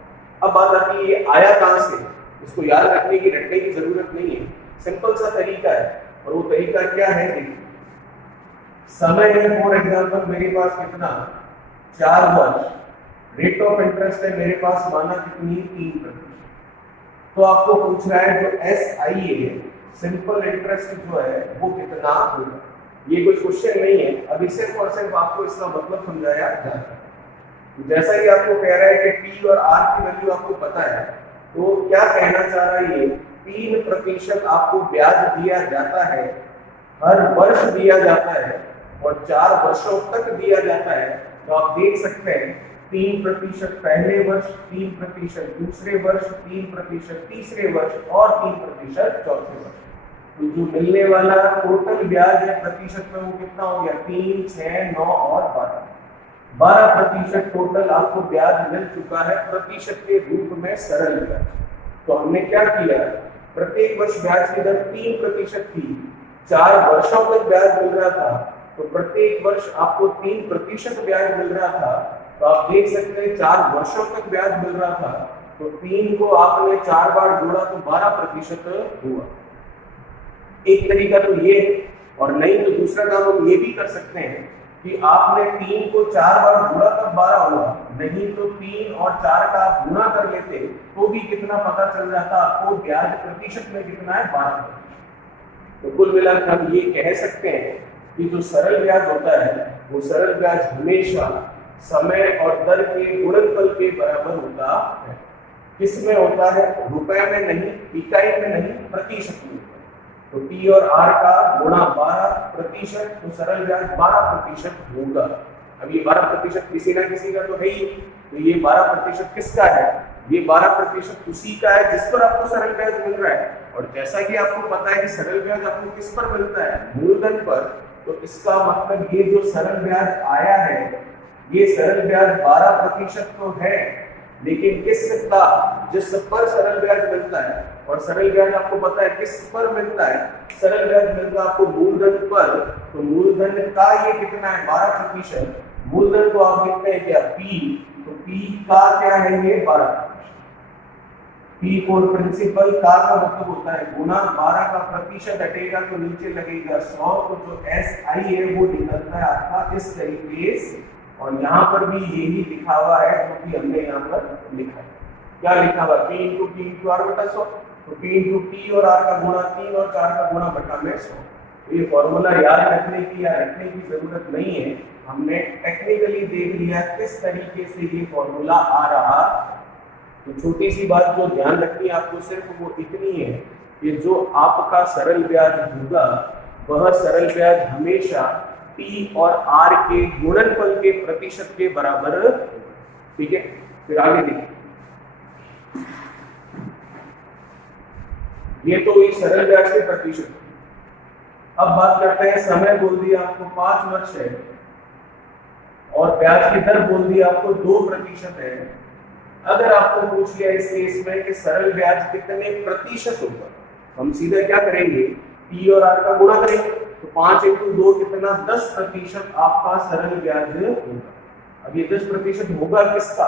अब बात आती है ये आया कहां से, इसको याद रखने की रटने की जरूरत नहीं है, सिंपल सा तरीका है, और वो तरीका क्या है, देखिए समय है फॉर एग्जांपल मेरे पास कितना 4 वर्ष, रेट ऑफ इंटरेस्ट है मेरे पास माना कितनी 3%, तो आपको पूछ रहा है जो SI है सिंपल इंटरेस्ट जो है वो कितना होगा। ये कोई क्वेश्चन नहीं है, अभी सिर्फ और सिर्फ आपको इसका मतलब समझाया जाता है। जैसा कि आपको कह रहा है कि P और R की वैल्यू आपको पता है, तो क्या कहना चाह रहा है ये 3% आपको ब्याज दिया जाता है, हर वर्ष दिया जाता है और 4 वर्षों तक दिया जाता है। तो आप देख सकते हैं 3% पहले वर्ष, 3% दूसरे वर्ष, 3% तीसरे वर्ष और 3% चौथे वर्ष। तो जो मिलने वाला टोटल ब्याज है प्रतिशत में वो कितना हो गया 3, 6, 9 और 12% टोटल आपको ब्याज मिल चुका है प्रतिशत के रूप में सरल ब्याज। तो हमने क्या किया, प्रत्येक वर्ष ब्याज की दर 3% थी, 4 वर्षों तक ब्याज मिल रहा था, तो प्रत्येक वर्ष आपको 3% ब्याज मिल रहा था। तो आप देख सकते हैं 4 वर्षों तक ब्याज मिल रहा था, तो 3 को आपने 4 बार जोड़ा तो 12% हुआ। एक तरीका तो ये, और नहीं तो दूसरा काम हम ये भी कर सकते हैं कि आपने 3 को 4 बार जोड़ा तब 12 हुआ, नहीं तो 3 और 4 का आप गुणा कर लेते तो भी कितना पता चल जाता आपको, ब्याज प्रतिशत में कितना है 12%। तो कुल मिलाकर हम ये कह सकते हैं कि जो सरल ब्याज होता है वो सरल ब्याज हमेशा समय और दर के गुणनफल के बराबर होता है। किसमें होता है, रुपए में नहीं, इकाई में नहीं, प्रतिशत में। तो T और R का गुणा 12%, तो सरल ब्याज 12% होगा। अब ये 12% किसी ना किसी का तो है ही, तो ये 12% किसका है, ये 12% उसी का है जिस पर आपको सरल ब्याज मिल रहा है। और जैसा कि आपको पता है कि सरल ब्याज आपको किस पर मिलता है, मूलधन पर, तो इसका मतलब ये जो सरल ब्याज आया है ये सरल ब्याज 12% तो है, लेकिन किस का, जिस पर सरल ब्याज मिलता है। और सरल ब्याज आपको पता है किस पर मिलता है, सरल ब्याज मिलता है आपको मूलधन पर, तो मूलधन का ये कितना है 12%। मूलधन को आप लिखते हैं क्या P, तो P का क्या है ये 12%। P फॉर प्रिंसिपल, का मतलब होता है गुना, 12 का प्रतिशत हटेगा तो नीचे लगेगा 100, तो जो SI है वो निकलता है आपका इस तरीके से। और यहाँ पर भी यही लिखा हुआ है क्योंकि हमने यहाँ पर लिखा है, क्या लिखा हुआ P into T into R बटा 100, तो P इंटू T और R का गुणा 3 और 4 का गुणा बटा में 100। तो ये फॉर्मूला याद रखने की या रखने की जरूरत नहीं है, हमने टेक्निकली देख लिया किस तरीके से ये फॉर्मूला आ रहा। तो छोटी सी बात जो ध्यान रखनी है आपको सिर्फ वो इतनी है कि जो आपका सरल ब्याज होगा वह सरल ब्याज हमेशा P और R के गुणनफल के प्रतिशत के बराबर, ठीक है। फिर आगे देखिए, ये तो हुई सरल ब्याज के प्रतिशत। अब बात करते हैं, समय बोल दिया आपको 5 वर्ष है और ब्याज की दर बोल दिया आपको 2% है। अगर आपको पूछ लिया इस केस में कि सरल ब्याज कितने प्रतिशत होगा, हम सीधे क्या करेंगे, पी और आर का गुणा करेंगे, तो 5 × 2 कितना, 10% आपका सरल ब्याज होगा। अब ये 10% होगा किसका,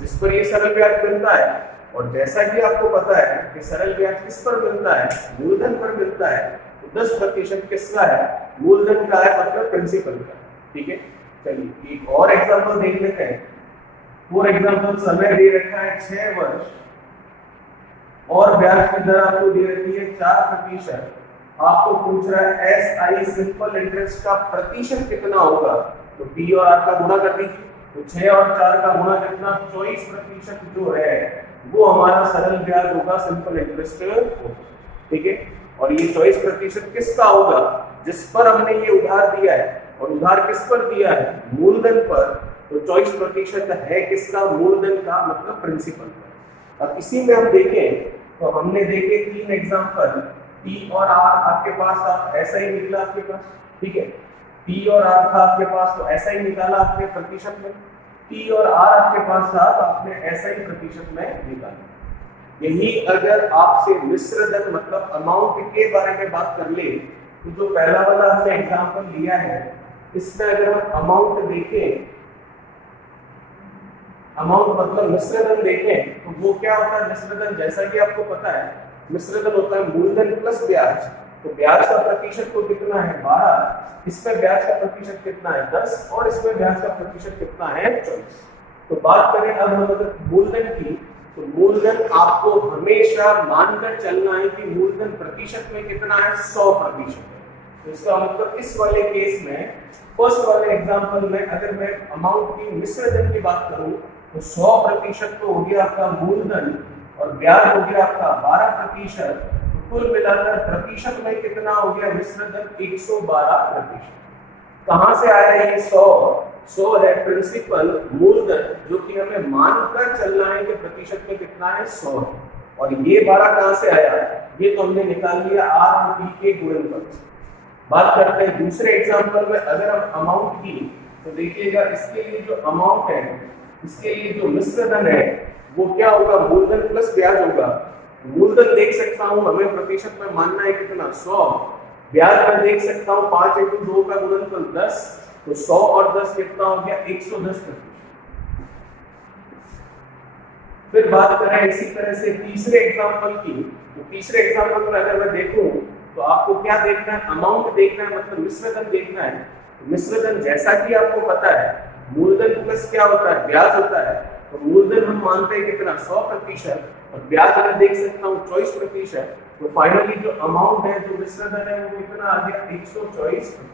जिस पर ये सरल ब्याज मिलता है। और जैसा कि आपको पता है कि सरल ब्याज किस पर मिलता है, मूलधन पर मिलता है, तो 10% किसका है, मूलधन का है, मतलब प्रिंसिपल का। ठीक है, चलिए एक और एग्जांपल देख लेते हैं। फॉर एग्जांपल समय दे रखा है 6 वर्ष और ब्याज की दर आपको दे रखी है 4%। आपको पूछ रहा है एसआई सिंपल इंटरेस्ट का प्रतिशत कितना होगा, तो पी और आर का गुणा कर दीजिए। तो 6 और 4 का गुणा कितना, 24% जो है वो हमारा सरल ब्याज होगा, सिंपल इंटरेस्ट होगा। ठीक है, और ये 24% किसका होगा, जिस पर हमने ये उधार दिया है, और उधार किस पर दिया है, मूलधन पर। तो 24% है किसका, मूलधन का, मतलब प्रिंसिपल का। अब इसी में हम देखें तो हमने देखे 3 एग्जांपल, पी और आर आपके पास था, ऐसा ही निकला आपके पास। ठीक है, पी और आर था आपके पास तो ऐसा ही निकाला आपने प्रतिशत में, पी और आर आपके पास था तो आपने ऐसा ही प्रतिशत में निकाला। यही अगर आपसे मिश्र धन मतलब अमाउंट के बारे में बात कर ले, तो जो पहला वाला हमने एग्जांपल लिया है इसमें अगर हम अमाउंट देखें, अमाउंट मतलब मिश्र धन देखें, तो वो क्या होता है मिश्र धन, जैसा कि आपको पता है मिश्र धन होता है मूलधन प्लस ब्याज। तो ब्याज का प्रतिशत तो कितना है 12, इसमें ब्याज का प्रतिशत कितना है 10, और इसमें ब्याज का प्रतिशत कितना है 24। तो बात करें अब हम अगर मूलधन की, तो मूलधन आपको हमेशा मानकर चलना है कि मूलधन प्रतिशत में कितना है 100%। तो इसका मतलब इस वाले केस में, फर्स्ट वाले एग्जांपल में अगर मैं अमाउंट की मिश्र धन की बात करूं तो 100% तो हो गया आपका मूलधन और ब्याज हो गया आपका 12%। कुल मिलाकर प्रतिशत में कितना हो गया मिश्र धन 112%। कहां से आया ये 100 है प्रिंसिपल मूलधन, जो कि हमें मानकर चलना है कि प्रतिशत में कितना है 100 है। और ये 12 कहां से आया, ये तो हमने निकाल लिया आर और पी के गुणनफल से। बात करते हैं दूसरे एग्जांपल में, अगर हम अमाउंट की, तो देखिएगा इसके लिए जो अमाउंट है, इसके लिए जो मिश्र धन है वो क्या होगा, मूलधन प्लस ब्याज होगा। मूलधन देख सकता हूं हमें प्रतिशत में मानना है कितना 100, ब्याज में देख सकता हूं 5 × 2 का गुणनफल 10, तो 100 और 10 कितना हो गया 110%। फिर बात करें इसी तरह से तीसरे एग्जांपल की, तो तीसरे एग्जांपल में अगर मैं देखूं तो आपको क्या देखना है, अमाउंट देखना है, मतलब मिश्र धन देखना है। तो मिश्र धन जैसा कि आपको पता है मूलधन प्लस क्या होता है ब्याज होता है, तो मूलधन हम मानते हैं कितना 100% और ब्याज मैं देख सकता हूँ 24%। तो फाइनली जो अमाउंट है, जो मिश्र धन है, वो कितना आ गया 124%।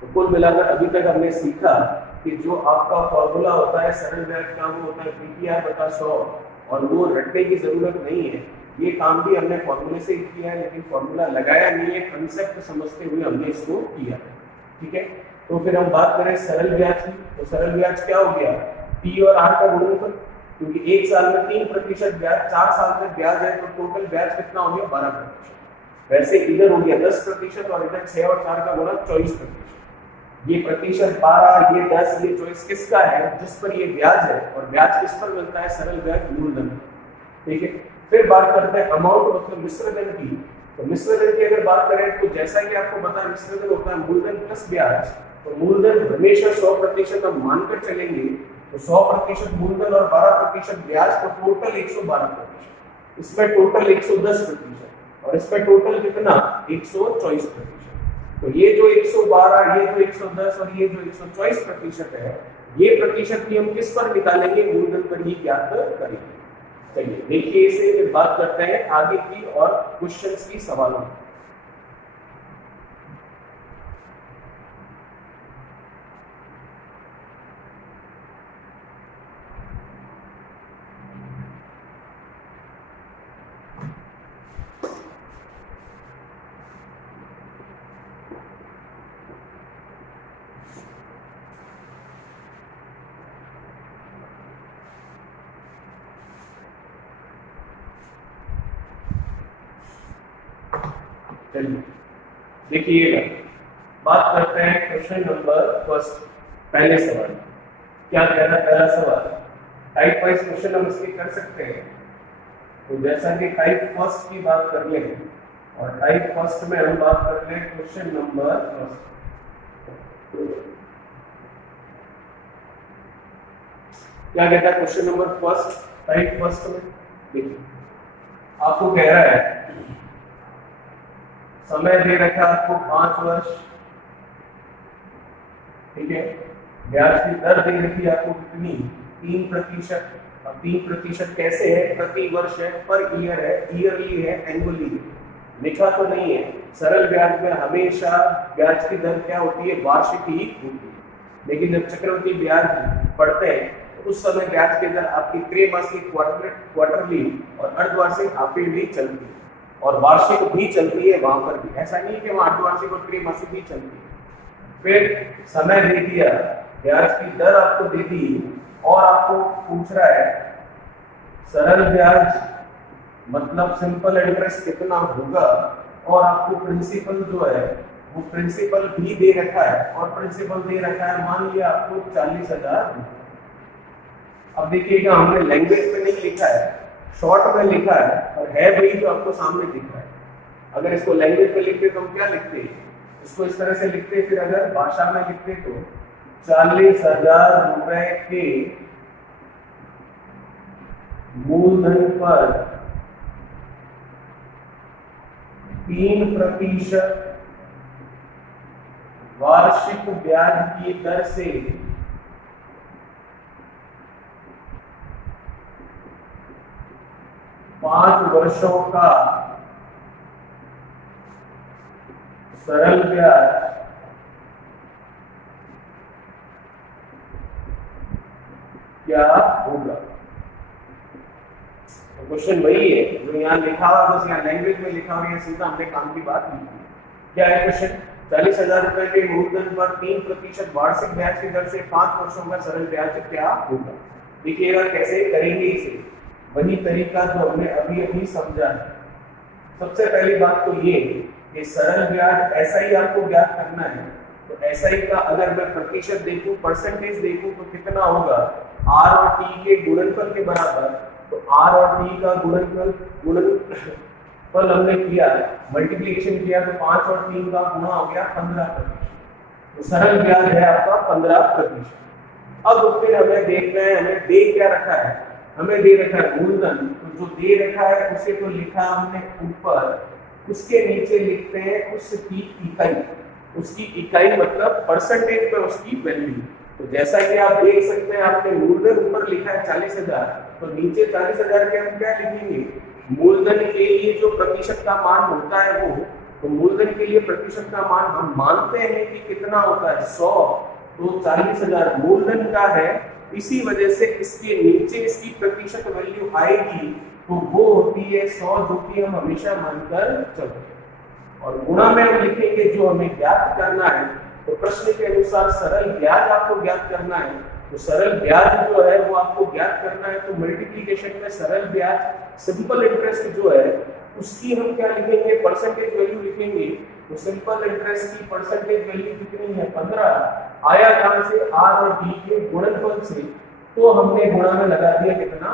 तो कुल मिलाकर अभी तक हमने सीखा कि जो आपका फॉर्मूला होता है सरल ब्याज का, वो होता है PTR/100, और वो रटने की जरूरत नहीं है। ये काम भी हमने फॉर्मूले से किया है, लेकिन फॉर्मूला लगाया नहीं है, कंसेप्ट समझते हुए हमने इसको किया है। ठीक है, तो फिर हम बात करें सरल ब्याज की, तो सरल ब्याज क्या हो गया, पी और आर का गुणनफल, क्योंकि एक साल में 3% ब्याज, 4 साल में ब्याज है, तो टोटल ब्याज कितना हो गया 12%। वैसे इधर हो गया 10% और इधर 6 और 4 का गुणा 24%। ये प्रतिशत 12, ये 10, ये 24 किसका है, जिस पर ये ब्याज है, और ब्याज किस पर मिलता है, सरल ब्याज मूलधन। ठीक है, फिर बात करते हैं अमाउंट मतलब मिश्र धन की। तो मिश्र धन की अगर बात करें तो जैसा कि आपको पता है मिश्र धन होता है मूलधन प्लस ब्याज। तो मूलधन हमेशा 100% हम मानकर चलेंगे, तो 100% मूलधन और 12% ब्याज, तो टोटल 112%। इसमें टोटल 110% और इसमें टोटल कितना 124%। तो ये जो 112, ये जो 110 और ये जो 124% है, ये प्रतिशत भी हम किस पर निकालेंगे, मूलधन पर ही ज्ञात करेंगे। चलिए देखिए इसे, फिर बात करते हैं आगे की और क्वेश्चंस की, सवालों की। चलिए देखिएगा, बात करते हैं क्वेश्चन नंबर फर्स्ट, पहले सवाल। क्या कह रहा है पहला सवाल? टाइप वाइज क्वेश्चन हम इसके कर सकते हैं। तो जैसा कि टाइप फर्स्ट की बात कर लें, और टाइप फर्स्ट में हम बात कर लें क्वेश्चन नंबर फर्स्ट। क्या कहता है question number first type first में? देखिए, आपको कह रहा है समय दे रखा है आपको 5 वर्ष, ठीक है। ब्याज की दर दे रखी है आपको कितनी? 3%। अब 3% कैसे है? प्रति वर्ष है, पर ईयर है, ईयरली है, एनुअली है, लिखा तो नहीं है। सरल ब्याज में हमेशा ब्याज की दर क्या होती है? वार्षिक ही होती है। लेकिन जब चक्रवृद्धि ब्याज पढ़ते हैं तो उस समय ब्याज की दर आपकी त्रैमासिक, क्वार्टरली और अर्धवार्षिक हाफ ईयरली चलती है, और वार्षिक भी चलती है वहां पर भी। ऐसा नहीं है कि वहां अर्धवार्षिक और त्रैमासिक भी चलती है। फिर समय दे दिया, ब्याज की दर आपको दे दी, और आपको पूछ रहा है सरल ब्याज मतलब सिंपल इंटरेस्ट कितना होगा, और आपको प्रिंसिपल जो है वो प्रिंसिपल भी दे रखा है, और प्रिंसिपल दे रखा है मान लिया आपको 40,000। अब देखिएगा, हमने लैंग्वेज में नहीं लिखा है, शॉर्ट में लिखा है, और है वही जो आपको सामने दिख रहा है। अगर इसको लैंग्वेज में लिखते तो हम क्या लिखते? इसको इस तरह से लिखते। फिर अगर भाषा में लिखते तो 40,000 रुपए के मूलधन पर 3% वार्षिक ब्याज की दर से 5 वर्षों का सरल ब्याज क्या होगा? तो क्वेश्चन वही है जो यहाँ लिखा हुआ, बस यहाँ लैंग्वेज में लिखा हुआ है, सीधा हमने काम की बात लिखी है। क्या है क्वेश्चन? 40,000 रुपए के मूलधन पर 3% वार्षिक ब्याज की दर से 5 वर्षों का सरल ब्याज क्या होगा? देखिएगा कैसे करेंगे इसे, वही तरीका जो हमने अभी अभी समझा है। सबसे पहली बात तो ये कि सरल ब्याज ऐसा ही आपको ज्ञात करना है। तो ऐसा ही का अगर मैं प्रतिशत देखूं, परसेंटेज देखूं, तो कितना होगा? आर और टी के गुणनफल के बराबर। तो आर और टी का गुणनफल हमने किया, मल्टीप्लिकेशन किया, तो 5 और 3 का गुणा हो गया 15%। तो सरल ब्याज है आपका 15%। अब फिर हमें देखना है, हमें दे क्या रखा है? हमें दे रखा है मूलधन। तो जो दे रखा है उसे तो लिखा हमने ऊपर, उसके नीचे लिखते हैं उसकी इकाई। उसकी इकाई मतलब परसेंटेज में उसकी वैल्यू। तो जैसा कि आप देख सकते हैं, आपने मूलधन ऊपर लिखा है 40,000, तो नीचे 40,000 के हम क्या लिखेंगे? मूलधन के लिए जो प्रतिशत का मान होता है वो, तो मूलधन के लिए प्रतिशत का मान हम मानते हैं कि कितना होता है? 100। तो 40,000 मूलधन का है, इसी वजह से इसके नीचे इसकी प्रतिशत वैल्यू आएगी, तो वो होती है 100, जो कि हम हमेशा मानकर चलते हैं। और गुणा में हम लिखेंगे जो हमें ज्ञात करना है। तो प्रश्न के अनुसार सरल ब्याज आपको ज्ञात करना है, तो सरल ब्याज जो है वो आपको ज्ञात करना है। तो मल्टीप्लिकेशन में सरल ब्याज, सिंपल इंटरेस्ट जो है उसकी हम क्या लिखेंगे? परसेंटेज वैल्यू लिखेंगे। तो सिंपल इंटरेस्ट की परसेंटेज वैल्यू कितनी है? 15। आया कहां से? आर और डी के गुणनफल से। तो हमने गुणा में लगा दिया कितना?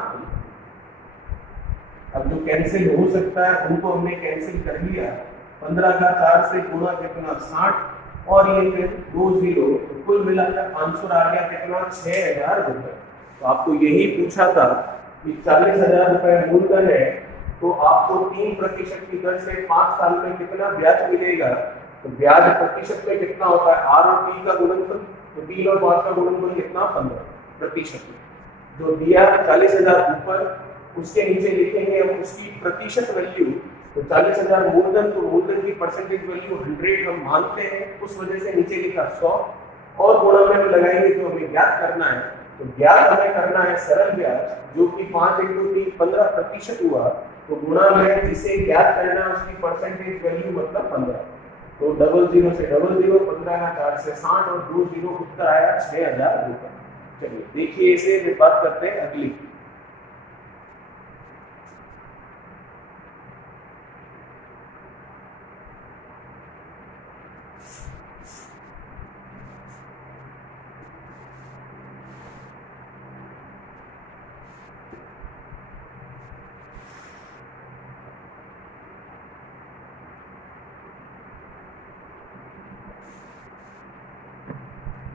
अब जो कैंसिल हो सकता है उनको हमने कैंसिल कर लिया। 15 का 4 से गुणा कितना? 60, और ये फिर 2 0, तो कुल मिलाकर आंसर आ गया कितना? 6,000 रुपए। तो आपको यही पूछा था कि 40,000 रुपए मूलधन है, तो आपको 3% की दर से 5 साल में कितना ब्याज मिलेगा? तो ब्याज प्रतिशत में कितना होता है? आर और टी का गुणनफल, तो 3 और 5 का गुणनफल कितना? 15% में। जो दिया 40,000 ऊपर, उसके नीचे लिखेंगे हम उसकी प्रतिशत वैल्यू। तो 40,000 मूलधन, तो मूलधन की परसेंटेज वैल्यू 100 हम मानते हैं, उस वजह से नीचे लिखा 100, और गुणा में हम लगाएंगे जो हमें ज्ञात करना है। तो ज्ञात हमें करना है सरल ब्याज, जो कि 5 × 3 15% हुआ। तो गुणा में जिसे ज्ञात करना है उसकी परसेंटेज वैल्यू मतलब 15। तो 00 से 00, 15 का 4 से 60, और 2 0, उत्तर आया 6,000 रुपए। चलिए देखिए, इसे बात करते हैं अगली।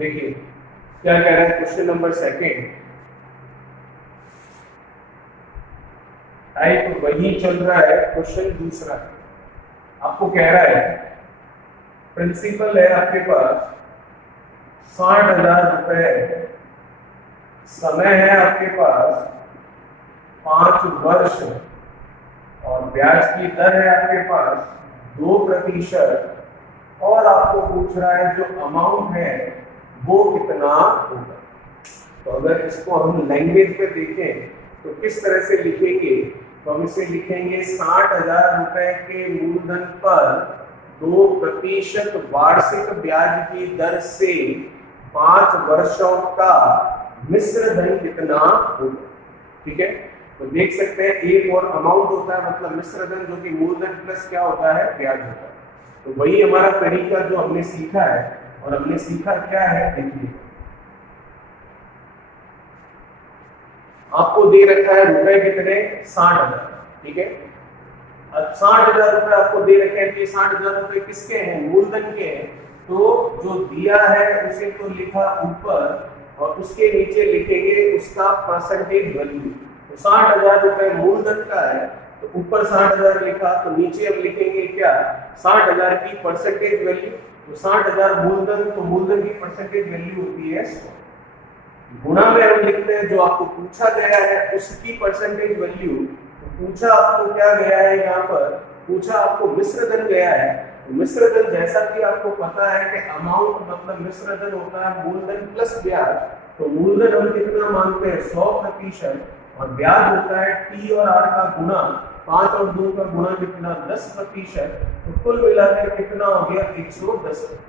देखिए क्या कह रहा है क्वेश्चन नंबर सेकेंड, टाइप वही चल रहा है, क्वेश्चन दूसरा आपको कह रहा है प्रिंसिपल है आपके पास 60,000 रुपए, समय है आपके पास 5 वर्ष और ब्याज की दर है आपके पास 2% और आपको पूछ रहा है जो अमाउंट है वो कितना होगा। तो अगर इसको हम लैंग्वेज पे देखें तो किस तरह से लिखेंगे, तो हम इसे लिखेंगे 60,000 रुपए के मूलधन पर 2% वार्षिक ब्याज की दर से 5 वर्षों का मिश्र धन कितना होगा। ठीक है, तो देख सकते हैं एक और अमाउंट होता है मतलब मिश्र धन, जो कि मूलधन प्लस क्या होता है, ब्याज होता है। तो वही हमारा तरीका जो हमने सीखा है, और हमने सीखा क्या है देखिए, आपको दे रखा है रुपए कितने, 60,000। ठीक है, अब 60,000 रुपए आपको दे रखे हैं, 60,000 रुपए किसके हैं, मूलधन के हैं। तो जो दिया है उसे तो लिखा ऊपर और उसके नीचे लिखेंगे उसका परसेंटेज वैल्यू। तो 60,000 रुपए मूलधन का है तो ऊपर 60,000 लिखा, तो नीचे हम लिखेंगे क्या, 60,000 की परसेंटेज वैल्यू। तो 60,000 मूलधन, तो मूलधन की परसेंटेज वैल्यू होती है 100। गुणा में हम लिखते हैं जो आपको पूछा गया है उसकी परसेंटेज वैल्यू। तो पूछा आपको क्या गया है, यहाँ पर पूछा आपको मिश्र धन गया है। तो मिश्र धन जैसा कि आपको पता है कि अमाउंट मतलब मिश्र धन होता है मूलधन प्लस ब्याज। तो मूलधन हम कितना मानते हैं, 100%, और ब्याज होता है टी और आर का गुणा, 5 और 2 का गुणा कितना, 10%। तो कुल मिलाकर कितना हो गया, 110%।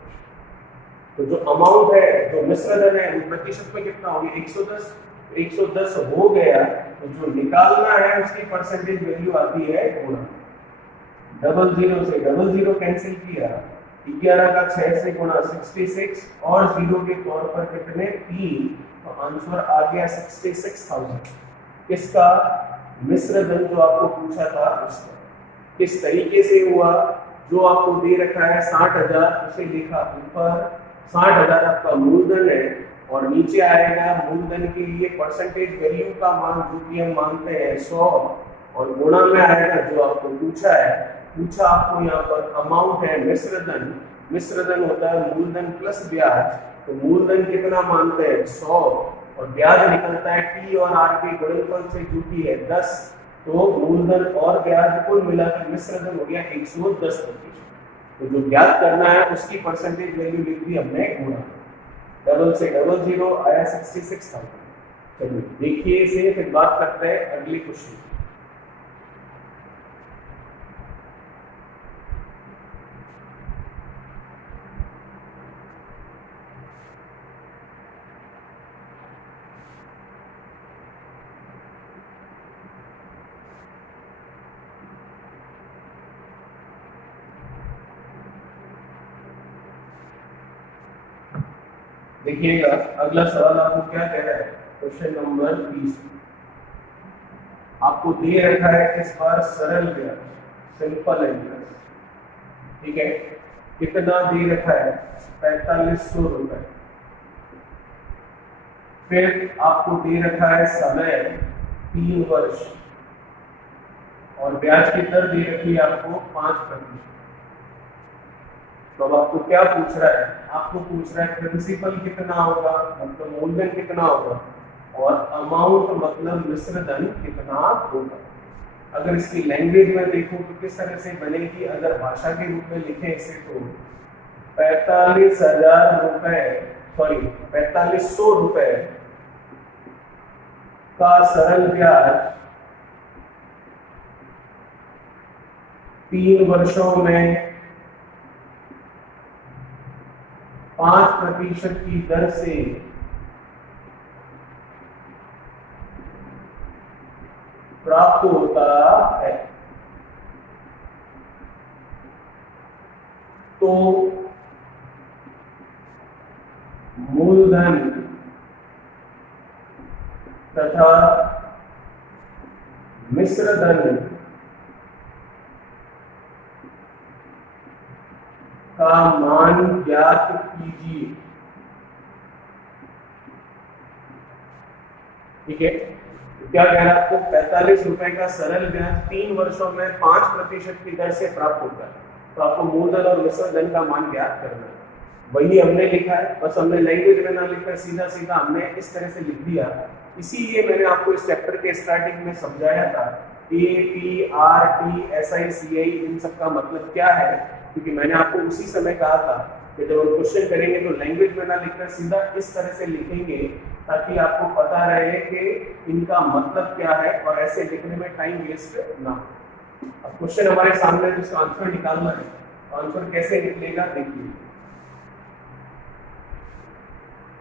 तो जो अमाउंट है, जो मिश्र धन है, वो प्रतिशत में कितना हो गया, 110। 110 हो गया, तो जो निकालना है उसकी परसेंटेज वैल्यू आती है गुणा। 00 से 00 कैंसिल किया, 11 का 6 से गुणा 66 और 0 के तौर पर कितने, 3। तो आंसर आ गया 66,000। किसका, मिश्र धन जो आपको पूछा था उसका। किस तरीके से हुआ, जो आपको दे रखा है 60,000 उसे लिखा ऊपर, 60,000 आपका मूलधन है और नीचे आएगा मूलधन के लिए परसेंटेज वैल्यू का मान जो कि हम मानते हैं 100, और गुणा में आएगा जो आपको पूछा है। पूछा आपको यहाँ पर अमाउंट है मिश्र धन, मिश्र धन होता है मूलधन प्लस ब्याज। तो मूलधन कितना मानते हैं, 100, और ब्याज निकलता है टी और आर के गुणनफल से जो कि है 10। तो मूलधन और ब्याज कुल मिलाकर मिश्र धन हो गया 110%। तो जो ज्ञात करना है उसकी परसेंटेज वैल्यू लिख दी हमने गुणा, 00 से 00 आया 66,000। चलिए देखिए इसे, फिर बात करते हैं अगले क्वेश्चन। देखिएगा अगला सवाल आपको क्या कह रहा है, क्वेश्चन नंबर 20। आपको दे रखा है इस बार सरल ब्याज, सिंपल इंटरेस्ट। ठीक है, कितना दे रखा है, 4500 रुपए। फिर आपको दे रखा है समय 3 वर्ष और ब्याज की दर दे रखी है आपको 5%। तो अब आपको क्या पूछ रहा है, आपको पूछ रहा है प्रिंसिपल कितना होगा, मतलब मूलधन कितना होगा, और अमाउंट मतलब मिश्र धन कितना होगा। अगर इसकी लैंग्वेज में देखो तो किस तरह से बनेगी, अगर भाषा के रूप में लिखें इसे तो 45,000 रुपए, सॉरी 4500 रुपए का सरल ब्याज 3 वर्षों में 5% की दर से प्राप्त होता है। तो मूलधन तथा मिश्र धन का मान ज्ञात कीजिए। ठीक है। तो क्या कह रहा है आपको, 45 रुपए का सरल ब्याज 3 वर्षों में 5% की दर से प्राप्त होता है। तो आपको मूलधन और मिश्र धन का मान ज्ञात करना है। वही हमने लिखा है, बस हमने लैंग्वेज में ना लिखकर सीधा सीधा हमने इस तरह से लिख दिया। इसीलिए मैंने आपको इस चैप्टर के स्टार्टिंग में समझाया था A P R T S I C I इन सब का मतलब क्या है, क्योंकि मैंने आपको उसी समय कहा था कि जब हम क्वेश्चन करेंगे तो लैंग्वेज में ना लिखकर सीधा इस तरह से लिखेंगे ताकि आपको पता रहे कि इनका मतलब क्या है और ऐसे लिखने में टाइम वेस्ट ना हो। अब क्वेश्चन हमारे सामने है जिसका आंसर निकालना है, आंसर कैसे निकलेगा देखिए।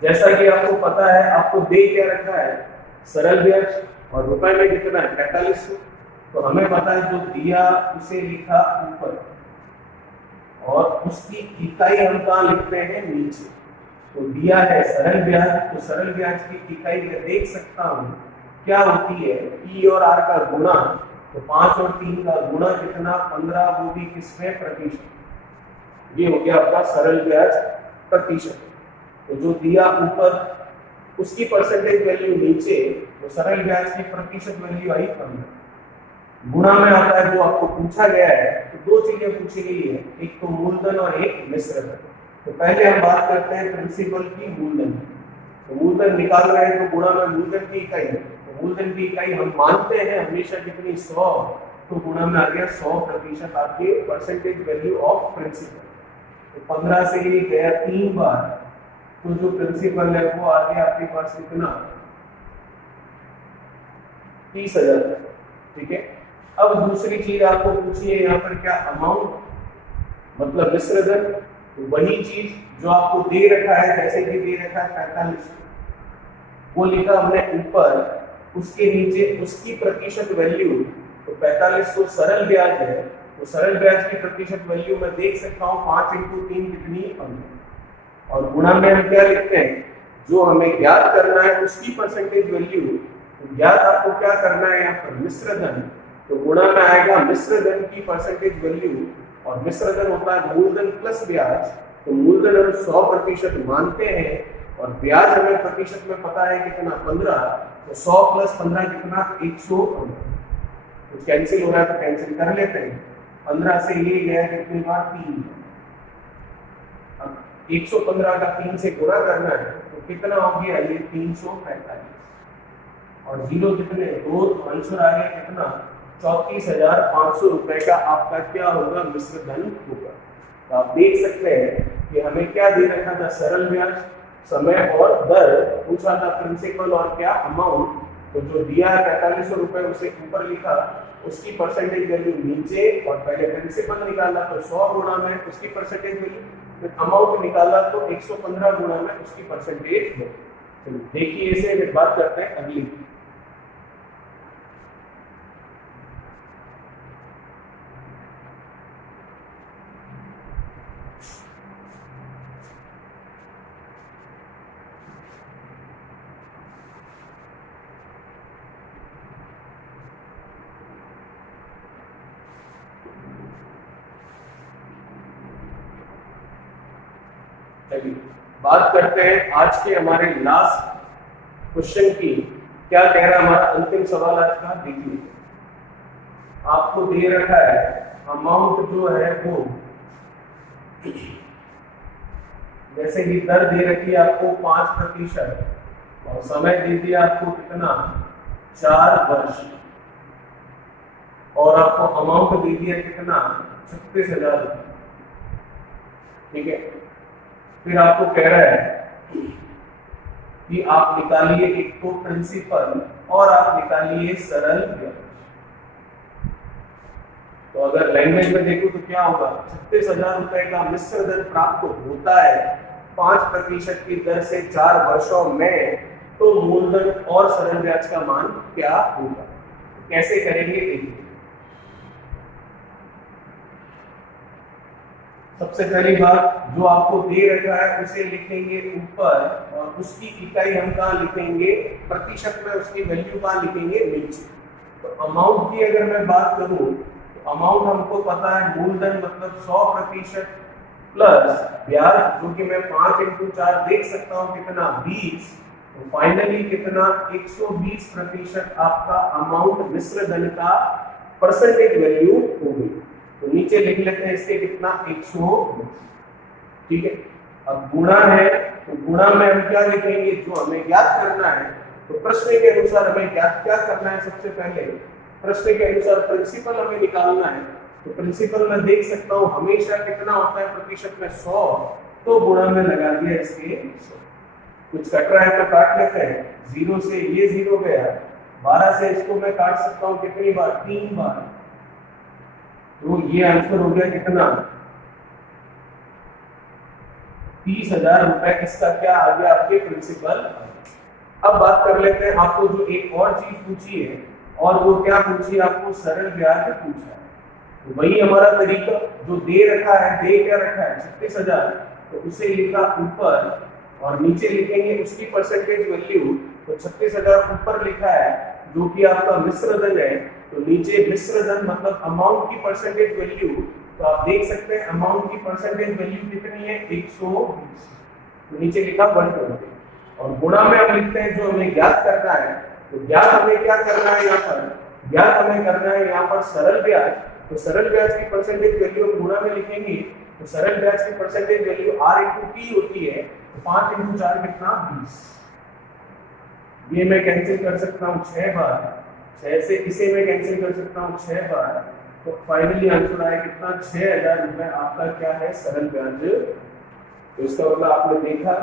जैसा कि आपको पता है, आपको दे क्या रखा है, सरल ब्याज, और रुपए में कितना है 45। तो हमें पता है जो दिया उसे लिखा ऊपर और उसकी इकाई हम कहाँ लिखते हैं, नीचे। तो दिया है सरल ब्याज, तो सरल ब्याज की इकाई मैं देख सकता हूँ क्या होती है, ई और आर का गुणा। तो 5 और 3 का गुणा कितना, 15, वो भी किसमें, प्रतिशत। ये हो गया आपका सरल ब्याज प्रतिशत। तो जो दिया ऊपर उसकी परसेंटेज वैल्यू नीचे, तो सरल ब्याज की प्रतिशत वैल्यू आई 15। गुणा में आता है जो आपको पूछा गया है, तो 2 चीजें पूछी गई है, एक तो मूलधन और एक मिश्र धन। तो पहले हम बात करते हैं प्रिंसिपल की, मूलधन। तो मूलधन निकाल रहे हैं तो गुणा में मूलधन की इकाई, तो मूलधन की इकाई हम मानते हैं हमेशा कितनी, 100। तो गुणा में आ गया 100% आपके परसेंटेज वैल्यू ऑफ प्रिंसिपल। तो 15 से ये गया 3 बार, तो जो प्रिंसिपल है वो आ गया आपके पास कितना, 30,000। ठीक है। अब दूसरी चीज आपको पूछी है यहाँ पर क्या, अमाउंट मतलब मिश्र धन। तो वही चीज जो आपको दे रखा है, जैसे कि दे रखा है 45, वो लिखा हमने ऊपर, उसके नीचे उसकी प्रतिशत वैल्यू। तो 45 तो सरल ब्याज है, तो सरल ब्याज की प्रतिशत वैल्यू मैं देख सकता हूँ 5 × 3 कितनी, 15। और गुणा में हम क्या लिखते हैं, जो हमें ज्ञात करना है उसकी परसेंटेज वैल्यू। तो ज्ञात आपको क्या करना है यहाँ पर, मिश्र धन। तो गुणा में आएगा मिश्र धन की परसेंटेज वैल्यू, और मिश्र धन होता है मूलधन प्लस ब्याज। तो मूलधन हम 100% मानते हैं और ब्याज हमें प्रतिशत में पता है कितना, 15। तो 100 + 15 कितना, 115। तो कैंसिल हो रहा है तो कैंसिल कर लेते हैं। 15 से ये गया कितनी बार, 3। अब 115 का 3 से गुणा करना है तो कितना हो गया, ये 345। और जीरो कितने, 2। तो आंसर आ गया कितना, 34,500 रुपए का आपका क्या होगा, मिश्र धन होगा। तो आप देख सकते हैं कि हमें क्या दे रखा था, सरल ब्याज, समय और दर पूछा था, प्रिंसिपल और क्या, अमाउंट। तो जो दिया है 4500 रुपए उसे ऊपर लिखा, उसकी परसेंटेज वैल्यू नीचे, और पहले प्रिंसिपल निकाला तो 100 गुणा में उसकी परसेंटेज वैल्यू, फिर अमाउंट निकाला तो 115 गुणा में उसकी परसेंटेज वैल्यू। देखिए इसे फिर बात करते हैं अगली। चलिए बात करते हैं आज के हमारे लास्ट क्वेश्चन की। क्या कह रहा है हमारा अंतिम सवाल आज का, देखिए। आपको दे रखा है अमाउंट जो है वो, जैसे कि दर दे रखी है आपको 5%, और समय दे दिया आपको कितना, 4 वर्ष, और आपको अमाउंट दे दिया कितना, 36,000 रुपये। ठीक है। फिर आपको कह रहा है कि आप निकालिए एक तो प्रिंसिपल और आप निकालिए सरल ब्याज। तो अगर लैंग्वेज में देखो तो क्या होगा, 36,000 रुपए का मिश्र धन प्राप्त होता है 5% की दर से 4 वर्षों में। तो मूलधन और सरल ब्याज का मान क्या होगा, कैसे करेंगे देखिए। सबसे पहली बात, जो आपको दे रखा है उसे लिखेंगे ऊपर, और उसकी इकाई हम कहाँ लिखेंगे, प्रतिशत में उसकी वैल्यू कहाँ लिखेंगे, नीचे। तो अमाउंट की अगर मैं बात करूं तो अमाउंट हमको पता है, मूलधन मतलब 100% प्लस ब्याज, जो कि मैं 5 × 4 देख सकता हूं कितना, 20। तो फाइनली कितना 120% आपका अमाउंट मिश्र धन का परसेंटेज वैल्यू होगी। तो नीचे लिख लेते हैं इसके कितना 120, ठीक है। अब गुणा है तो गुणा में हम क्या लिखेंगे, जो हमें ज्ञात करना है। तो प्रश्न के अनुसार हमें ज्ञात क्या करना है, सबसे पहले प्रश्न के अनुसार प्रिंसिपल हमें निकालना है। तो प्रिंसिपल मैं देख सकता हूँ हमेशा कितना होता है प्रतिशत में 100, तो गुणा में लगा दिया इसके 100। कुछ कट रहा है तो काट लेते हैं, 0 से ये 0 गया, 12 से इसको मैं काट सकता हूँ कितनी बार, 3 बार। तो ये आंसर हो गया कितना 30,000 रुपए। इसका क्या आ गया आपके प्रिंसिपल। अब बात कर लेते हैं, आपको जो एक और चीज पूछी है, और वो क्या पूछी, आपको सरल ब्याज पूछा है। तो वही हमारा तरीका जो दे रखा है, दे क्या रखा है 36,000, तो उसे लिखा ऊपर और नीचे लिखेंगे उसकी परसेंटेज वैल्यू। तो 36,000 ऊपर लिखा है जो कि आपका मिश्र धन है, तो नीचे मिश्र धन मतलब अमाउंट की परसेंटेज वैल्यू। तो आप देख सकते हैं अमाउंट की परसेंटेज वैल्यू कितनी है 120, तो नीचे लिखा 120। और गुणा में हम लिखते हैं जो हमें ज्ञात करना है। तो ज्ञात हमें क्या करना है, यहाँ पर ज्ञात हमें करना है यहाँ पर सरल ब्याज। तो सरल ब्याज की परसेंटेज वैल्यू हम गुणा में लिखेंगे। तो सरल ब्याज की परसेंटेज वैल्यू r × t होती है। तो 5 × 4 कितना 20। ये मैं कैंसिल कर सकता हूँ 6 बार, 6 से इसे मैं कैंसिल कर सकता हूँ 6 बार। तो फाइनली आंसर आया कितना 6,000 रुपए आपका क्या है सरल ब्याज। तो इसका मतलब आपने देखा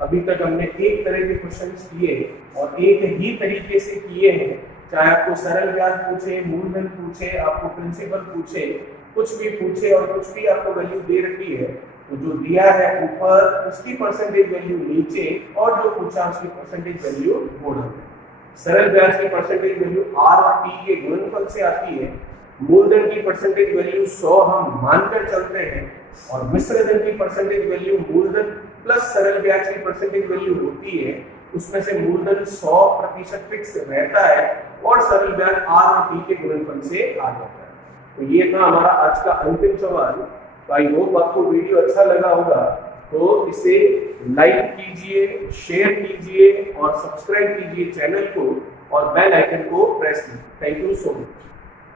अभी तक हमने एक तरह के क्वेश्चंस किए और एक ही तरीके से किए हैं। चाहे आपको सरल ब्याज पूछे, मूलधन पूछे, आपको प्रिंसिपल पूछे, कुछ भी पूछे और कुछ भी आपको वैल्यू दे रखी है, तो जो दिया है ऊपर उसकी परसेंटेज वैल्यू नीचे और जो पूछा उसकी परसेंटेज वैल्यू गुणा। सरल ब्याज की परसेंटेज वैल्यू r और t के गुणनफल से आती है। मूलधन की परसेंटेज वैल्यू 100 हम मानकर चलते हैं और मिश्र धन की परसेंटेज वैल्यू मूलधन प्लस सरल ब्याज की परसेंटेज वैल्यू होती है, उसमें से मूलधन 100% फिक्स रहता है और सरल ब्याज r और t के गुणनफल से आ जाता है। तो ये था हमारा आज का अंतिम सवाल। आई होप आपको वीडियो अच्छा लगा होगा, तो इसे लाइक कीजिए, शेयर कीजिए और सब्सक्राइब कीजिए चैनल को और बेल आइकन को प्रेस कीजिए। Thank you so much.